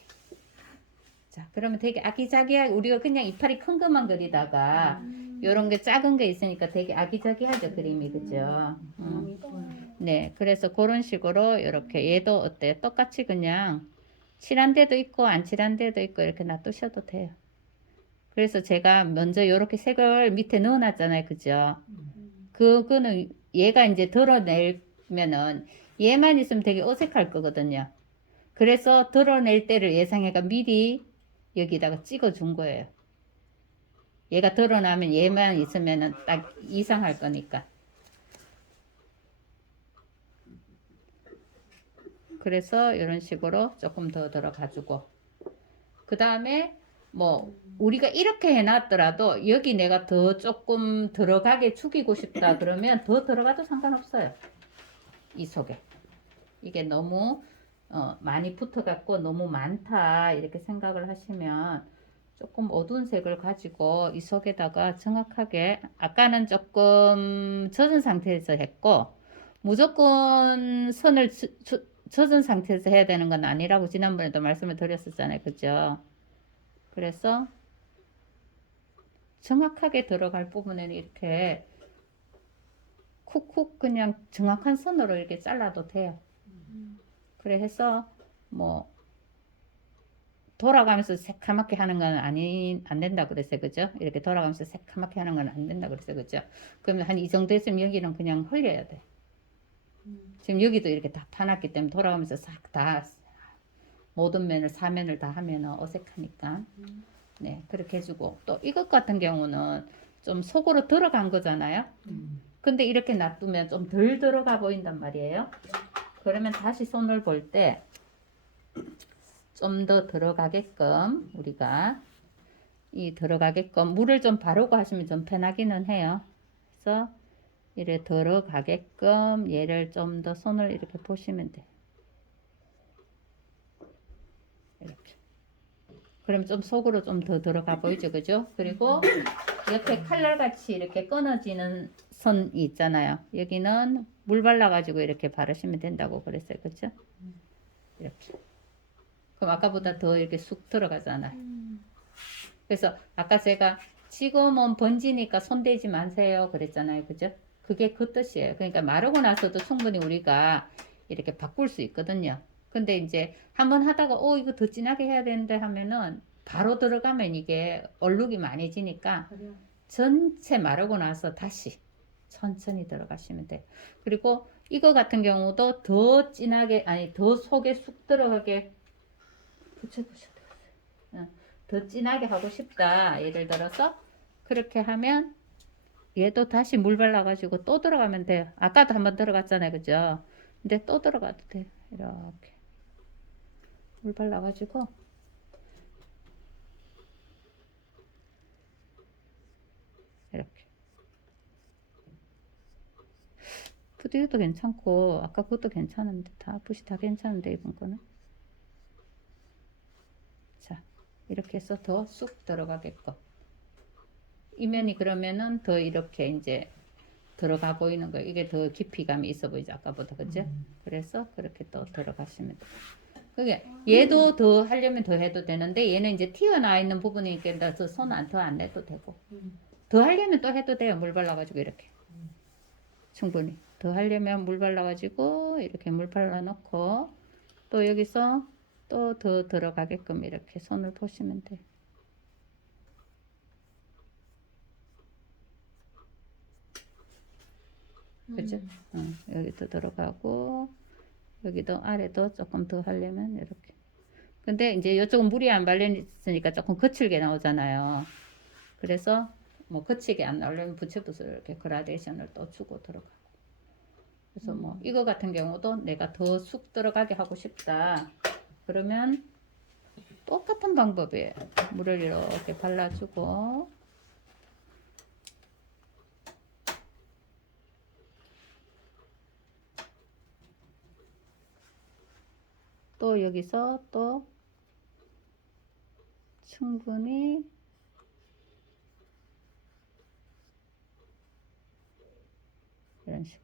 자, 그러면 되게 아기자기하게 우리가 그냥 이파리 큰 것만 그리다가 요런 게 작은 게 있으니까 되게 아기자기하죠 그림이. 그죠? 네, 그래서 그런 식으로 이렇게 얘도 어때요? 똑같이 그냥 칠한 데도 있고 안 칠한 데도 있고 이렇게 놔두셔도 돼요. 그래서 제가 먼저 이렇게 색을 밑에 넣어 놨잖아요. 그죠? 그거는 얘가 이제 드러내면은 얘만 있으면 되게 어색할 거거든요. 그래서 드러낼 때를 예상해가 미리 여기다가 찍어 준 거예요. 얘가 드러나면 얘만 있으면은 딱 이상할 거니까. 그래서 이런 식으로 조금 더 들어가지고 그 다음에 뭐 우리가 이렇게 해놨더라도 여기 내가 더 조금 들어가게 죽이고 싶다 그러면 더 들어가도 상관없어요. 이 속에 이게 너무 많이 붙어갖고 너무 많다 이렇게 생각을 하시면 조금 어두운 색을 가지고 이 속에다가 정확하게 아까는 조금 젖은 상태에서 했고 무조건 선을 젖은 상태에서 해야 되는 건 아니라고 지난번에도 말씀을 드렸었잖아요. 그죠? 그래서 정확하게 들어갈 부분에는 이렇게 쿡쿡 그냥 정확한 선으로 이렇게 잘라도 돼요. 그래 해서 뭐 돌아가면서 새카맣게 하는 건 안 된다 그랬어요. 그죠? 이렇게 돌아가면서 새카맣게 하는 건 안 된다 그랬어요. 그죠? 그러면 한 이 정도 했으면 여기는 그냥 흘려야 돼. 지금 여기도 이렇게 다 파놨기 때문에 돌아가면서 싹 다 모든 면을 사면을 다 하면 어색하니까 네 그렇게 해주고 또 이것 같은 경우는 좀 속으로 들어간 거잖아요. 근데 이렇게 놔두면 좀 덜 들어가 보인단 말이에요. 그러면 다시 손을 볼 때 좀 더 들어가게끔 우리가 들어가게끔 물을 좀 바르고 하시면 좀 편하기는 해요. 그래서 이렇게 들어가게끔 얘를 좀 더 손을 이렇게 보시면 돼. 이렇게. 그럼 좀 속으로 좀 더 들어가 보이죠, 그죠? 그리고 옆에 칼날같이 이렇게 끊어지는 선이 있잖아요. 여기는 물 발라가지고 이렇게 바르시면 된다고 그랬어요, 그죠? 이렇게. 그럼 아까보다 더 이렇게 쑥 들어가잖아요. 그래서 아까 제가 지금은 번지니까 손대지 마세요 그랬잖아요, 그죠? 그게 그 뜻이에요. 그러니까 마르고 나서도 충분히 우리가 이렇게 바꿀 수 있거든요. 근데 이제 한번 하다가 이거 더 진하게 해야 되는데 하면은 바로 들어가면 이게 얼룩이 많이 지니까 전체 마르고 나서 다시 천천히 들어가시면 돼요. 그리고 이거 같은 경우도 더 진하게 아니 더 속에 쑥 들어가게 붙여보셔도 돼요. 더 진하게 하고 싶다. 예를 들어서 그렇게 하면 얘도 다시 물 발라가지고 또 들어가면 돼요. 아까도 한번 들어갔잖아요. 그죠? 근데 또 들어가도 돼요. 이렇게 물 발라가지고 이렇게 푸디도 괜찮고 아까 그것도 괜찮은데 다 붓이 다 괜찮은데 이번 거는 자 이렇게 해서 더 쑥 들어가게끔 이 면이 그러면은 더 이렇게 이제 들어가 보이는 거 이게 더 깊이감이 있어 보이죠 아까보다 그죠? 그래서 그렇게 또 들어가시면 돼요. 그게 얘도 더 하려면 더 해도 되는데 얘는 이제 튀어나와 있는 부분이니까 손 더 안 내도 되고 더 하려면 또 해도 돼요. 물 발라가지고 이렇게 충분히 더 하려면 물 발라가지고 이렇게 물 발라 놓고 또 여기서 또 더 들어가게끔 이렇게 손을 보시면 돼요. 그죠? 여기도 들어가고 여기도 아래도 조금 더 하려면 이렇게. 근데 이제 이쪽은 물이 안 발렸으니까 조금 거칠게 나오잖아요. 그래서 뭐 거칠게 안 나오려면 부채붓을 이렇게 그라데이션을 또 주고 들어가고. 그래서 뭐 이거 같은 경우도 내가 더 쑥 들어가게 하고 싶다. 그러면 똑같은 방법이에요. 물을 이렇게 발라주고 또 여기서 또 충분히 이런 식으로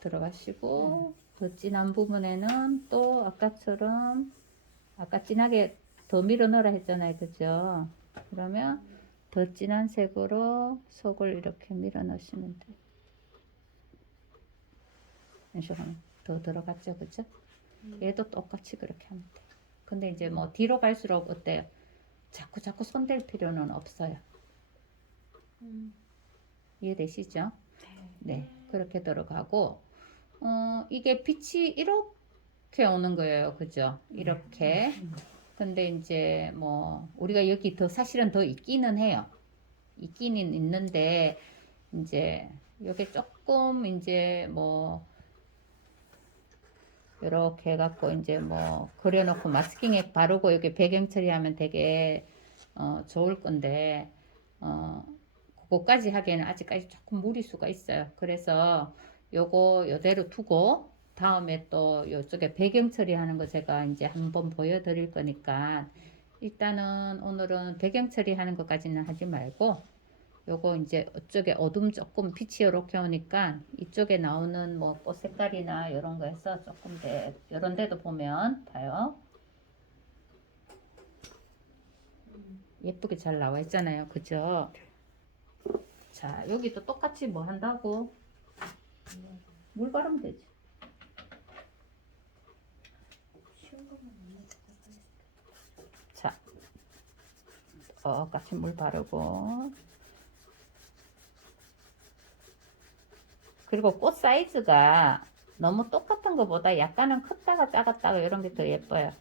들어가시고 더 진한 부분에는 또 아까처럼 아까 진하게 더 밀어 넣으라 했잖아요. 그죠? 그러면 더 진한 색으로 속을 이렇게 밀어 넣으시면 돼요. 이런 식으로 하면 더 들어갔죠. 그죠? 얘도 똑같이 그렇게 하면 돼요. 근데 이제 뭐 뒤로 갈수록 어때요? 자꾸 손댈 필요는 없어요. 이해되시죠? 네, 그렇게 들어가고 이게 빛이 이렇게 오는 거예요. 그죠? 이렇게. 근데 이제 뭐 우리가 여기 더 사실은 더 있기는 해요. 있기는 있는데 이제 이게 조금 이제 뭐 이렇게 해갖고 이제 뭐 그려놓고 마스킹액 바르고 이렇게 배경 처리하면 되게 좋을 건데 그거까지 하기에는 아직까지 조금 무리수가 있어요. 그래서 요거 요대로 두고 다음에 또 이쪽에 배경 처리하는 거 제가 이제 한번 보여드릴 거니까 일단은 오늘은 배경 처리하는 것까지는 하지 말고 요거 이제 이쪽에 어둠 조금 빛이 이렇게 오니까 이쪽에 나오는 뭐 꽃 색깔이나 이런 거 해서 조금 이런 데도 보면 봐요. 예쁘게 잘 나와 있잖아요. 그죠? 자, 여기도 똑같이 뭐 한다고? 물 바르면 되지. 쉬운 것만 없는 자, 똑같이 물 바르고. 그리고 꽃 사이즈가 너무 똑같은 것보다 약간은 컸다가 작았다가 이런 게 더 예뻐요.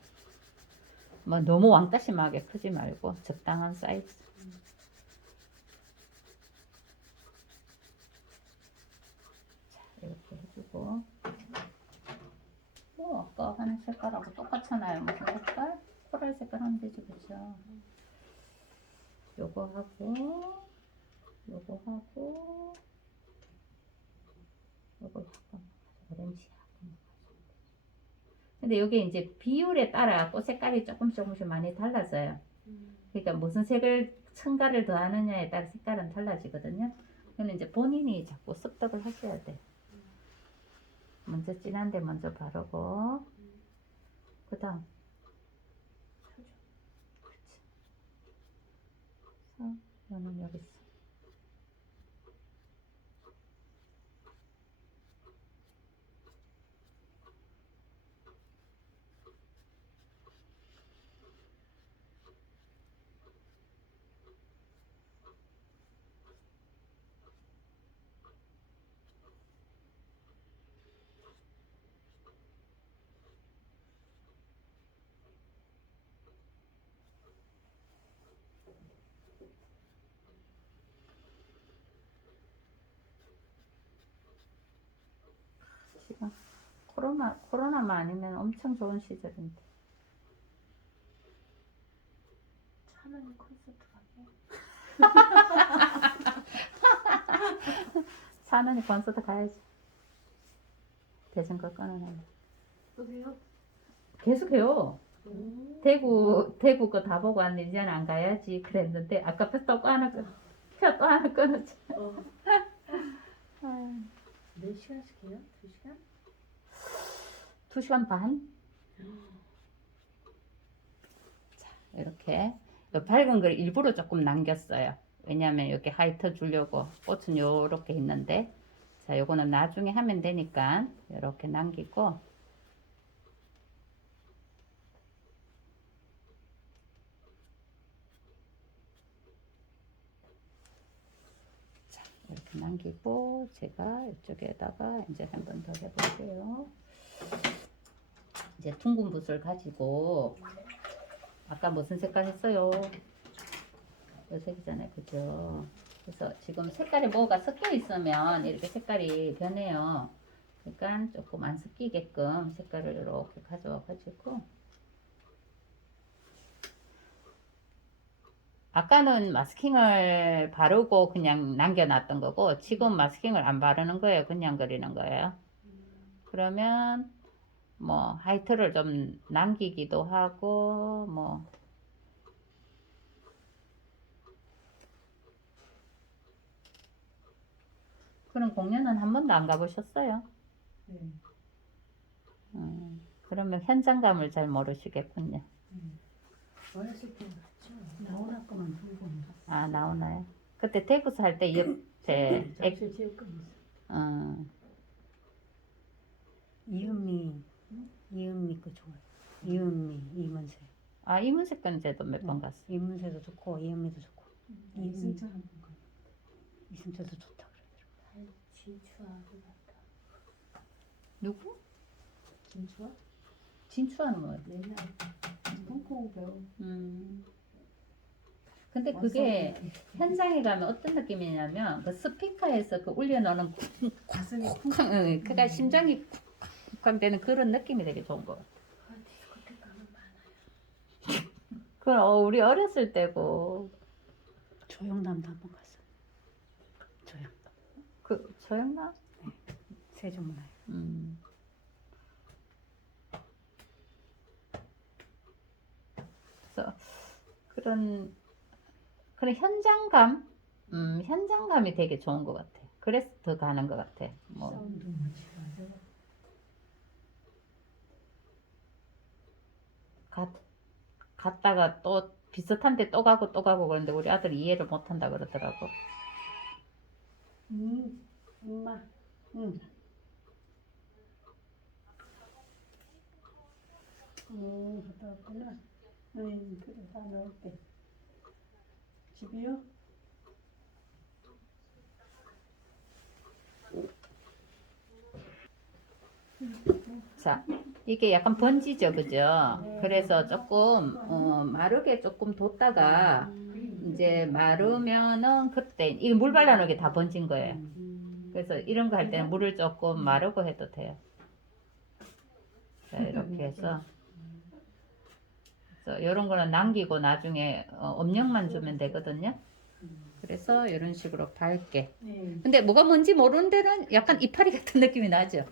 뭐 너무 왕따심하게 크지 말고 적당한 사이즈. 자, 이렇게 해주고. 뭐 아까 하는 색깔하고 똑같잖아요. 무슨 색깔? 코랄 색깔 하면 되죠, 그죠? 요거 하고, 요거 하고, 요거 약간 오렌지 약간. 근데 이게 이제 비율에 따라 꽃 색깔이 조금씩 많이 달라져요. 그러니까 무슨 색을 첨가를 더하느냐에 따라 색깔은 달라지거든요. 근데 이제 본인이 자꾸 습득을 하셔야 돼. 먼저 진한데 먼저 바르고, 그 다음. 그렇지. 그래서 얘는 여기 있어. 지금 코로나만 아니면 엄청 좋은 시절인데. 차는 콘서트 가게. 사는이 콘서트 가야지. 대전 거 끊어내면. 또 해요? 계속해요. 대구 거 다 보고 왔는데 이제는 안 가야지 그랬는데 아까 또 하나 또 하나 끊었지. 몇 시간씩 해요? 2시간? 2시간 반? 자, 이렇게 밝은 걸 일부러 조금 남겼어요. 왜냐하면 이렇게 하이터 주려고. 꽃은 요렇게 있는데, 자, 요거는 나중에 하면 되니까 이렇게 남기고. 자, 이렇게 남기고 제가 이쪽에다가 이제 한 번 더 해볼게요. 이제 둥근 붓을 가지고 아까 무슨 색깔 했어요? 요 색이잖아요, 그죠? 그래서 지금 색깔이 뭐가 섞여 있으면 이렇게 색깔이 변해요. 그러니까 조금 안 섞이게끔 색깔을 이렇게 가져와 가지고, 아까는 마스킹을 바르고 그냥 남겨놨던 거고 지금 마스킹을 안 바르는 거예요. 그냥 그리는 거예요. 그러면 뭐 하이트를 좀 남기기도 하고 뭐 그런 공연은 한 번도 안 가보셨어요? 네. 그러면 현장감을 잘 모르시겠군요. 어렸을 때 봤죠? 나오나 거만 보고 아, 나오나요? 그때 대구서 할 때 옆에 잠실 체육관 있어. 어, 이은미 거 좋아요. 이은미, 이문세. 아, 이문세 건제도 몇 번 갔어. 이문세도 좋고 이은미도 좋고. 이승철 한번 가. 이승철도 좋다 그러더라고. 진추아도 같다. 누구? 진추아? 진추하는 뭐예요? 옛날 홍콩 배우. 근데 그게 현장에 가면 어떤 느낌이냐면 그 스피커에서 그 올려놓는 가슴이 쿵쾅, 그러니까 심장이 쿵쾅 되는 그런 느낌이 되게 좋은 거 같아. 디스코테크 가면 많아요. 그건 우리 어렸을 때고 조영남도 한번 갔어. 조영남. 그 저였나? 세종문화에. 그래서 그런 현장감, 현장감이 되게 좋은 것 같아. 그래서 더 가는 것 같아. 뭐 사운드 뭐지? 맞아. 갔다가 또 비슷한데 또 가고 또 가고 그러는데 우리 아들이 이해를 못한다 그러더라고. 엄마. 응. 갔다 왔구나. 응, 그래, 다 넣을게. 집이요? 자, 이게 약간 번지죠, 그죠? 그래서 조금 마르게 조금 뒀다가 이제 마르면은 그때 이게 물 발라놓은 게 다 번진 거예요. 그래서 이런 거 할 때는 물을 조금 마르고 해도 돼요. 자, 이렇게 해서 이런 거는 남기고 나중에 업력만 주면 되거든요. 그래서 이런 식으로 밝게. 네. 근데 뭐가 뭔지 모르는 데는 약간 이파리 같은 느낌이 나죠.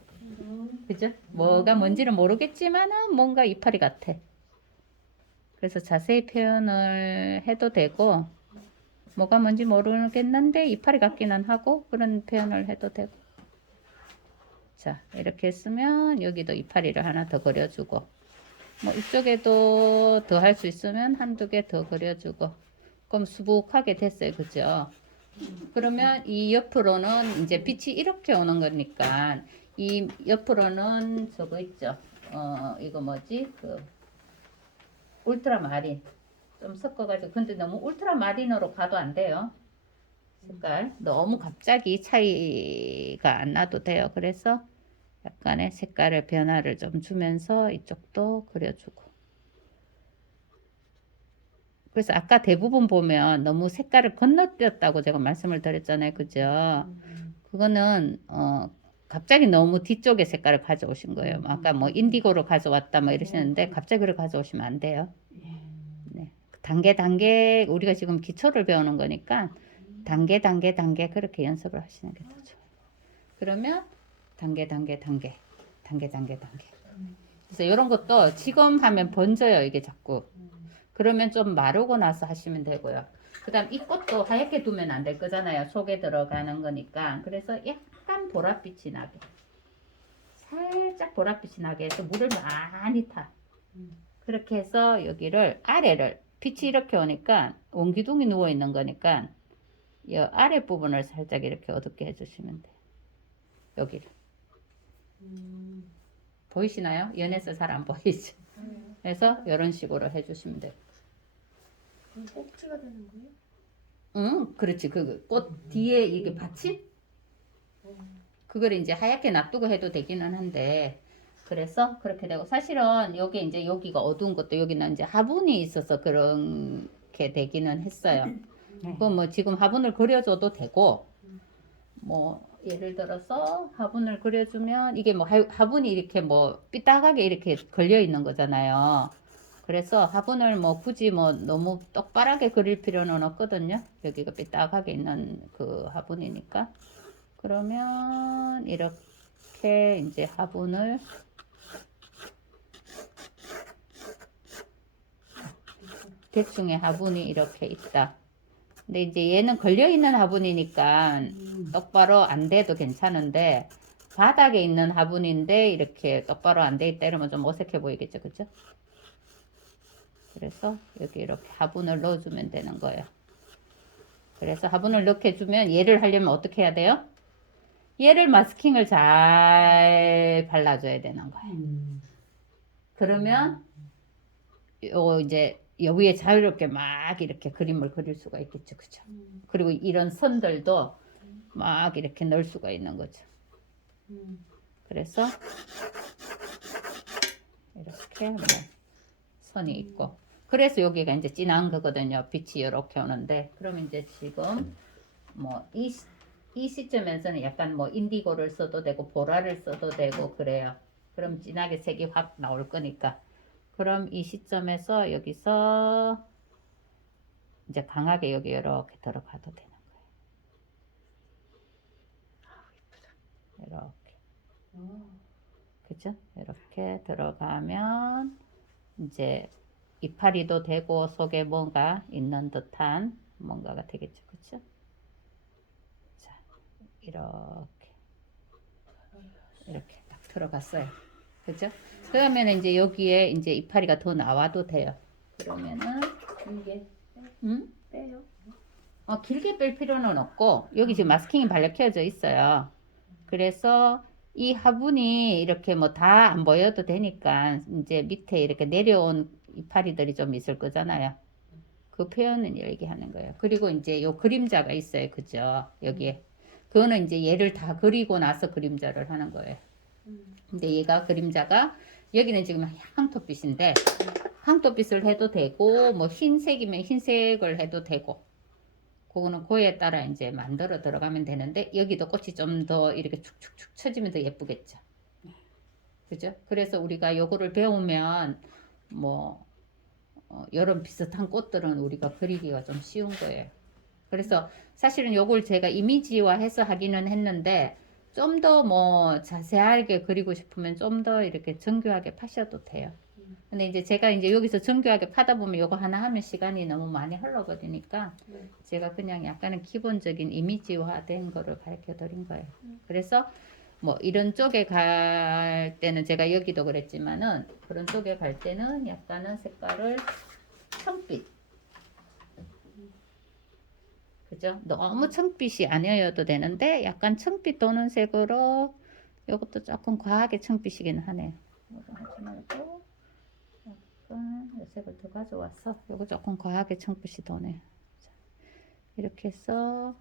그죠? 뭐가 뭔지는 모르겠지만은 뭔가 이파리 같아. 그래서 자세히 표현을 해도 되고, 뭐가 뭔지 모르겠는데 이파리 같기는 하고, 그런 표현을 해도 되고. 자, 이렇게 했으면 여기도 이파리를 하나 더 그려주고, 뭐 이쪽에도 더 할 수 있으면 한두 개 더 그려주고, 그럼 수북하게 됐어요. 그죠? 그러면 이 옆으로는 이제 빛이 이렇게 오는 거니까, 이 옆으로는 저거 있죠. 이거 뭐지? 울트라마린. 좀 섞어가지고. 근데 너무 울트라마린으로 가도 안 돼요. 색깔. 너무 갑자기 차이가 안 나도 돼요. 그래서 약간의 색깔의 변화를 좀 주면서 이쪽도 그려주고. 그래서 아까 대부분 보면 너무 색깔을 건너뛰었다고 제가 말씀을 드렸잖아요. 그죠? 그거는, 갑자기 너무 뒤쪽에 색깔을 가져오신 거예요. 아까 뭐 인디고로 가져왔다 뭐 이러시는데 갑자기 그걸 가져오시면 안 돼요. 네. 단계 우리가 지금 기초를 배우는 거니까 단계 그렇게 연습을 하시는 게 더 좋아요. 그러면 단계. 그래서 이런 것도 지금 하면 번져요. 이게 자꾸. 그러면 좀 마르고 나서 하시면 되고요. 그 다음 이 꽃도 하얗게 두면 안 될 거잖아요. 속에 들어가는 거니까. 그래서 약간 보랏빛이 나게. 살짝 보랏빛이 나게 해서 물을 많이 타. 그렇게 해서 여기를 아래를 빛이 이렇게 오니까 원기둥이 누워 있는 거니까 이 아래 부분을 살짝 이렇게 어둡게 해주시면 돼요. 여기를. 보이시나요? 연해서 잘 안 보이죠? 그래서 이런 식으로 해주시면 돼요. 그럼 꼭지가 되는 거예요? 응, 그렇지. 그 꽃 뒤에 이게 받침? 그걸 이제 하얗게 놔두고 해도 되기는 한데, 그래서 그렇게 되고, 사실은 여기 이제 여기가 어두운 것도 여기는 이제 화분이 있어서 그렇게 되기는 했어요. 그 뭐 지금 화분을 그려줘도 되고, 뭐 예를 들어서 화분을 그려주면 이게 뭐 화분이 이렇게 뭐 삐딱하게 이렇게 걸려 있는 거잖아요. 그래서 화분을 뭐 굳이 뭐 너무 똑바르게 그릴 필요는 없거든요. 여기가 삐딱하게 있는 그 화분이니까. 그러면 이렇게 이제 화분을 대충의 화분이 이렇게 있다. 근데 이제 얘는 걸려있는 화분이니까 똑바로 안 돼도 괜찮은데 바닥에 있는 화분인데 이렇게 똑바로 안 돼 있다 이러면 좀 어색해 보이겠죠. 그죠? 그래서 여기 이렇게 화분을 넣어주면 되는 거예요. 그래서 화분을 넣게 주면 얘를 하려면 어떻게 해야 돼요? 얘를 마스킹을 잘 발라줘야 되는 거예요. 그러면 이제 여기에 자유롭게 막 이렇게 그림을 그릴 수가 있겠죠. 그죠? 그리고 이런 선들도 막 이렇게 넣을 수가 있는 거죠. 그래서 이렇게 뭐 선이 있고 그래서 여기가 이제 진한 거거든요. 빛이 이렇게 오는데 그럼 이제 지금 뭐 이 시점에서는 약간 뭐 인디고를 써도 되고 보라를 써도 되고 그래요. 그럼 진하게 색이 확 나올 거니까 그럼 이 시점에서 여기서 이제 강하게 여기 이렇게 들어가도 되는 거예요. 이렇게. 그죠? 이렇게 들어가면 이제 이파리도 되고 속에 뭔가 있는 듯한 뭔가가 되겠죠. 그쵸? 자, 이렇게 딱 들어갔어요. 그죠? 그러면 이제 여기에 이제 이파리가 더 나와도 돼요. 그러면은 이게 음? 빼요. 길게 뺄 필요는 없고 여기 지금 마스킹이 발려 켜져 있어요. 그래서 이 화분이 이렇게 뭐 다 안 보여도 되니까 이제 밑에 이렇게 내려온 이파리들이 좀 있을 거잖아요. 그 표현은 얘기하는 거예요. 그리고 이제 요 그림자가 있어요. 그죠? 여기에. 그거는 이제 얘를 다 그리고 나서 그림자를 하는 거예요. 근데 얘가 그림자가 여기는 지금 황토빛인데 황토빛을 해도 되고 뭐 흰색이면 흰색을 해도 되고 그거는 그에 따라 이제 만들어 들어가면 되는데 여기도 꽃이 좀 더 이렇게 축축축 처지면 더 예쁘겠죠. 그죠? 그래서 우리가 요거를 배우면 뭐 이런 비슷한 꽃들은 우리가 그리기가 좀 쉬운 거예요. 그래서 사실은 요걸 제가 이미지화해서 하기는 했는데 좀 더 뭐 자세하게 그리고 싶으면 좀 더 이렇게 정교하게 파셔도 돼요. 근데 이제 제가 이제 여기서 정교하게 파다 보면 요거 하나 하면 시간이 너무 많이 흘러버리니까 네. 제가 그냥 약간은 기본적인 이미지화된 거를 가르쳐 드린 거예요. 그래서 뭐 이런 쪽에 갈 때는 제가 여기도 그랬지만은 그런 쪽에 갈 때는 약간은 색깔을 청빛, 그죠? 너무 청빛이 아니어도 되는데 약간 청빛 도는 색으로 이것도 조금 과하게 청빛이긴 하네요. 이거 하지 말고 약간 이 색을 더 가져와서 이거 조금 과하게 청빛이 도네요. 자, 이렇게 해서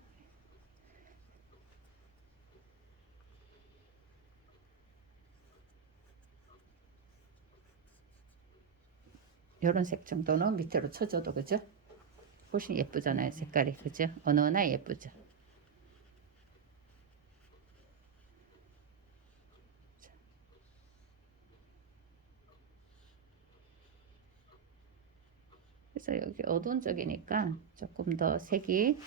이런 색 정도는 밑으로 쳐줘도 그죠? 훨씬 예쁘잖아요 색깔이 그죠? 어느나 예쁘죠? 그래서 여기 어두운 쪽이니까 조금 더 색이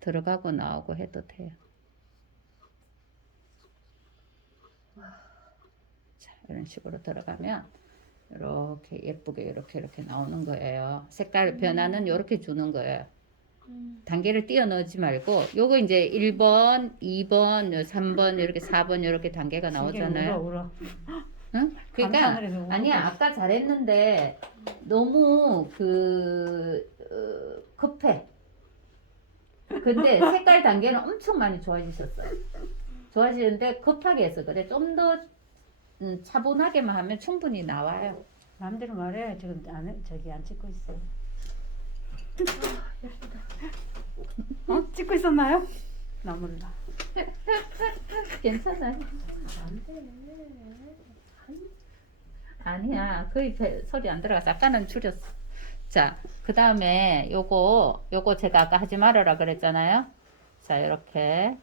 들어가고 나오고 해도 돼요. 자, 이런 식으로 들어가면 이렇게 예쁘게 이렇게 나오는 거예요. 색깔 변화는 이렇게 주는 거예요. 단계를 띄어 넣지 말고 요거 이제 1번, 2번, 3번 이렇게 4번 이렇게 단계가 나오잖아요. 울어. 응? 그러니까 감탄을 해서 아니야 아까 잘했는데 너무 급해. 근데 색깔 단계는 엄청 많이 좋아지셨어요. 좋아지는데 급하게 해서 그래. 좀 더 차분하게만 하면 충분히 나와요. 마음대로 말해. 지금 저기 안 찍고 있어. 찍고 있었나요? 나 몰라. 괜찮아요. 안 돼. 아니야 거의 소리 안 들어가서 아까는 줄였어. 자, 그 다음에 요거 제가 아까 하지 말아라 그랬잖아요. 자, 이렇게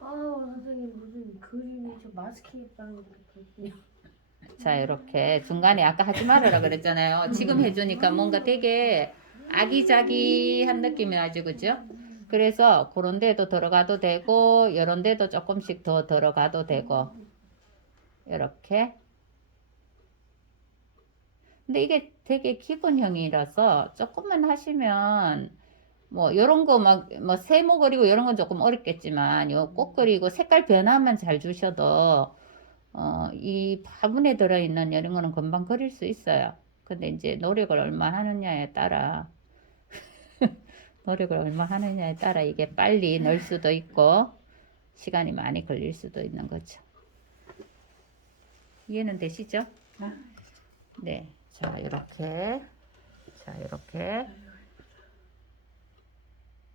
아 선생님 무슨 그림이 저 마스킹 했다는 거 같거든요. 자, 이렇게 중간에 아까 하지 말아라 그랬잖아요. 지금 해주니까 뭔가 되게 아기자기한 느낌이 나죠, 그죠? 그래서 그런 데도 들어가도 되고 이런 데도 조금씩 더 들어가도 되고 이렇게. 근데 이게 되게 기본형이라서 조금만 하시면 뭐 요런 거 막 뭐 세모 그리고 이런 건 조금 어렵겠지만 요 꽃 그리고 색깔 변화만 잘 주셔도 이 화분에 들어있는 이런 거는 금방 그릴 수 있어요. 근데 이제 노력을 얼마 하느냐에 따라 이게 빨리 넣을 수도 있고 시간이 많이 걸릴 수도 있는 거죠. 이해는 되시죠? 네. 자, 이렇게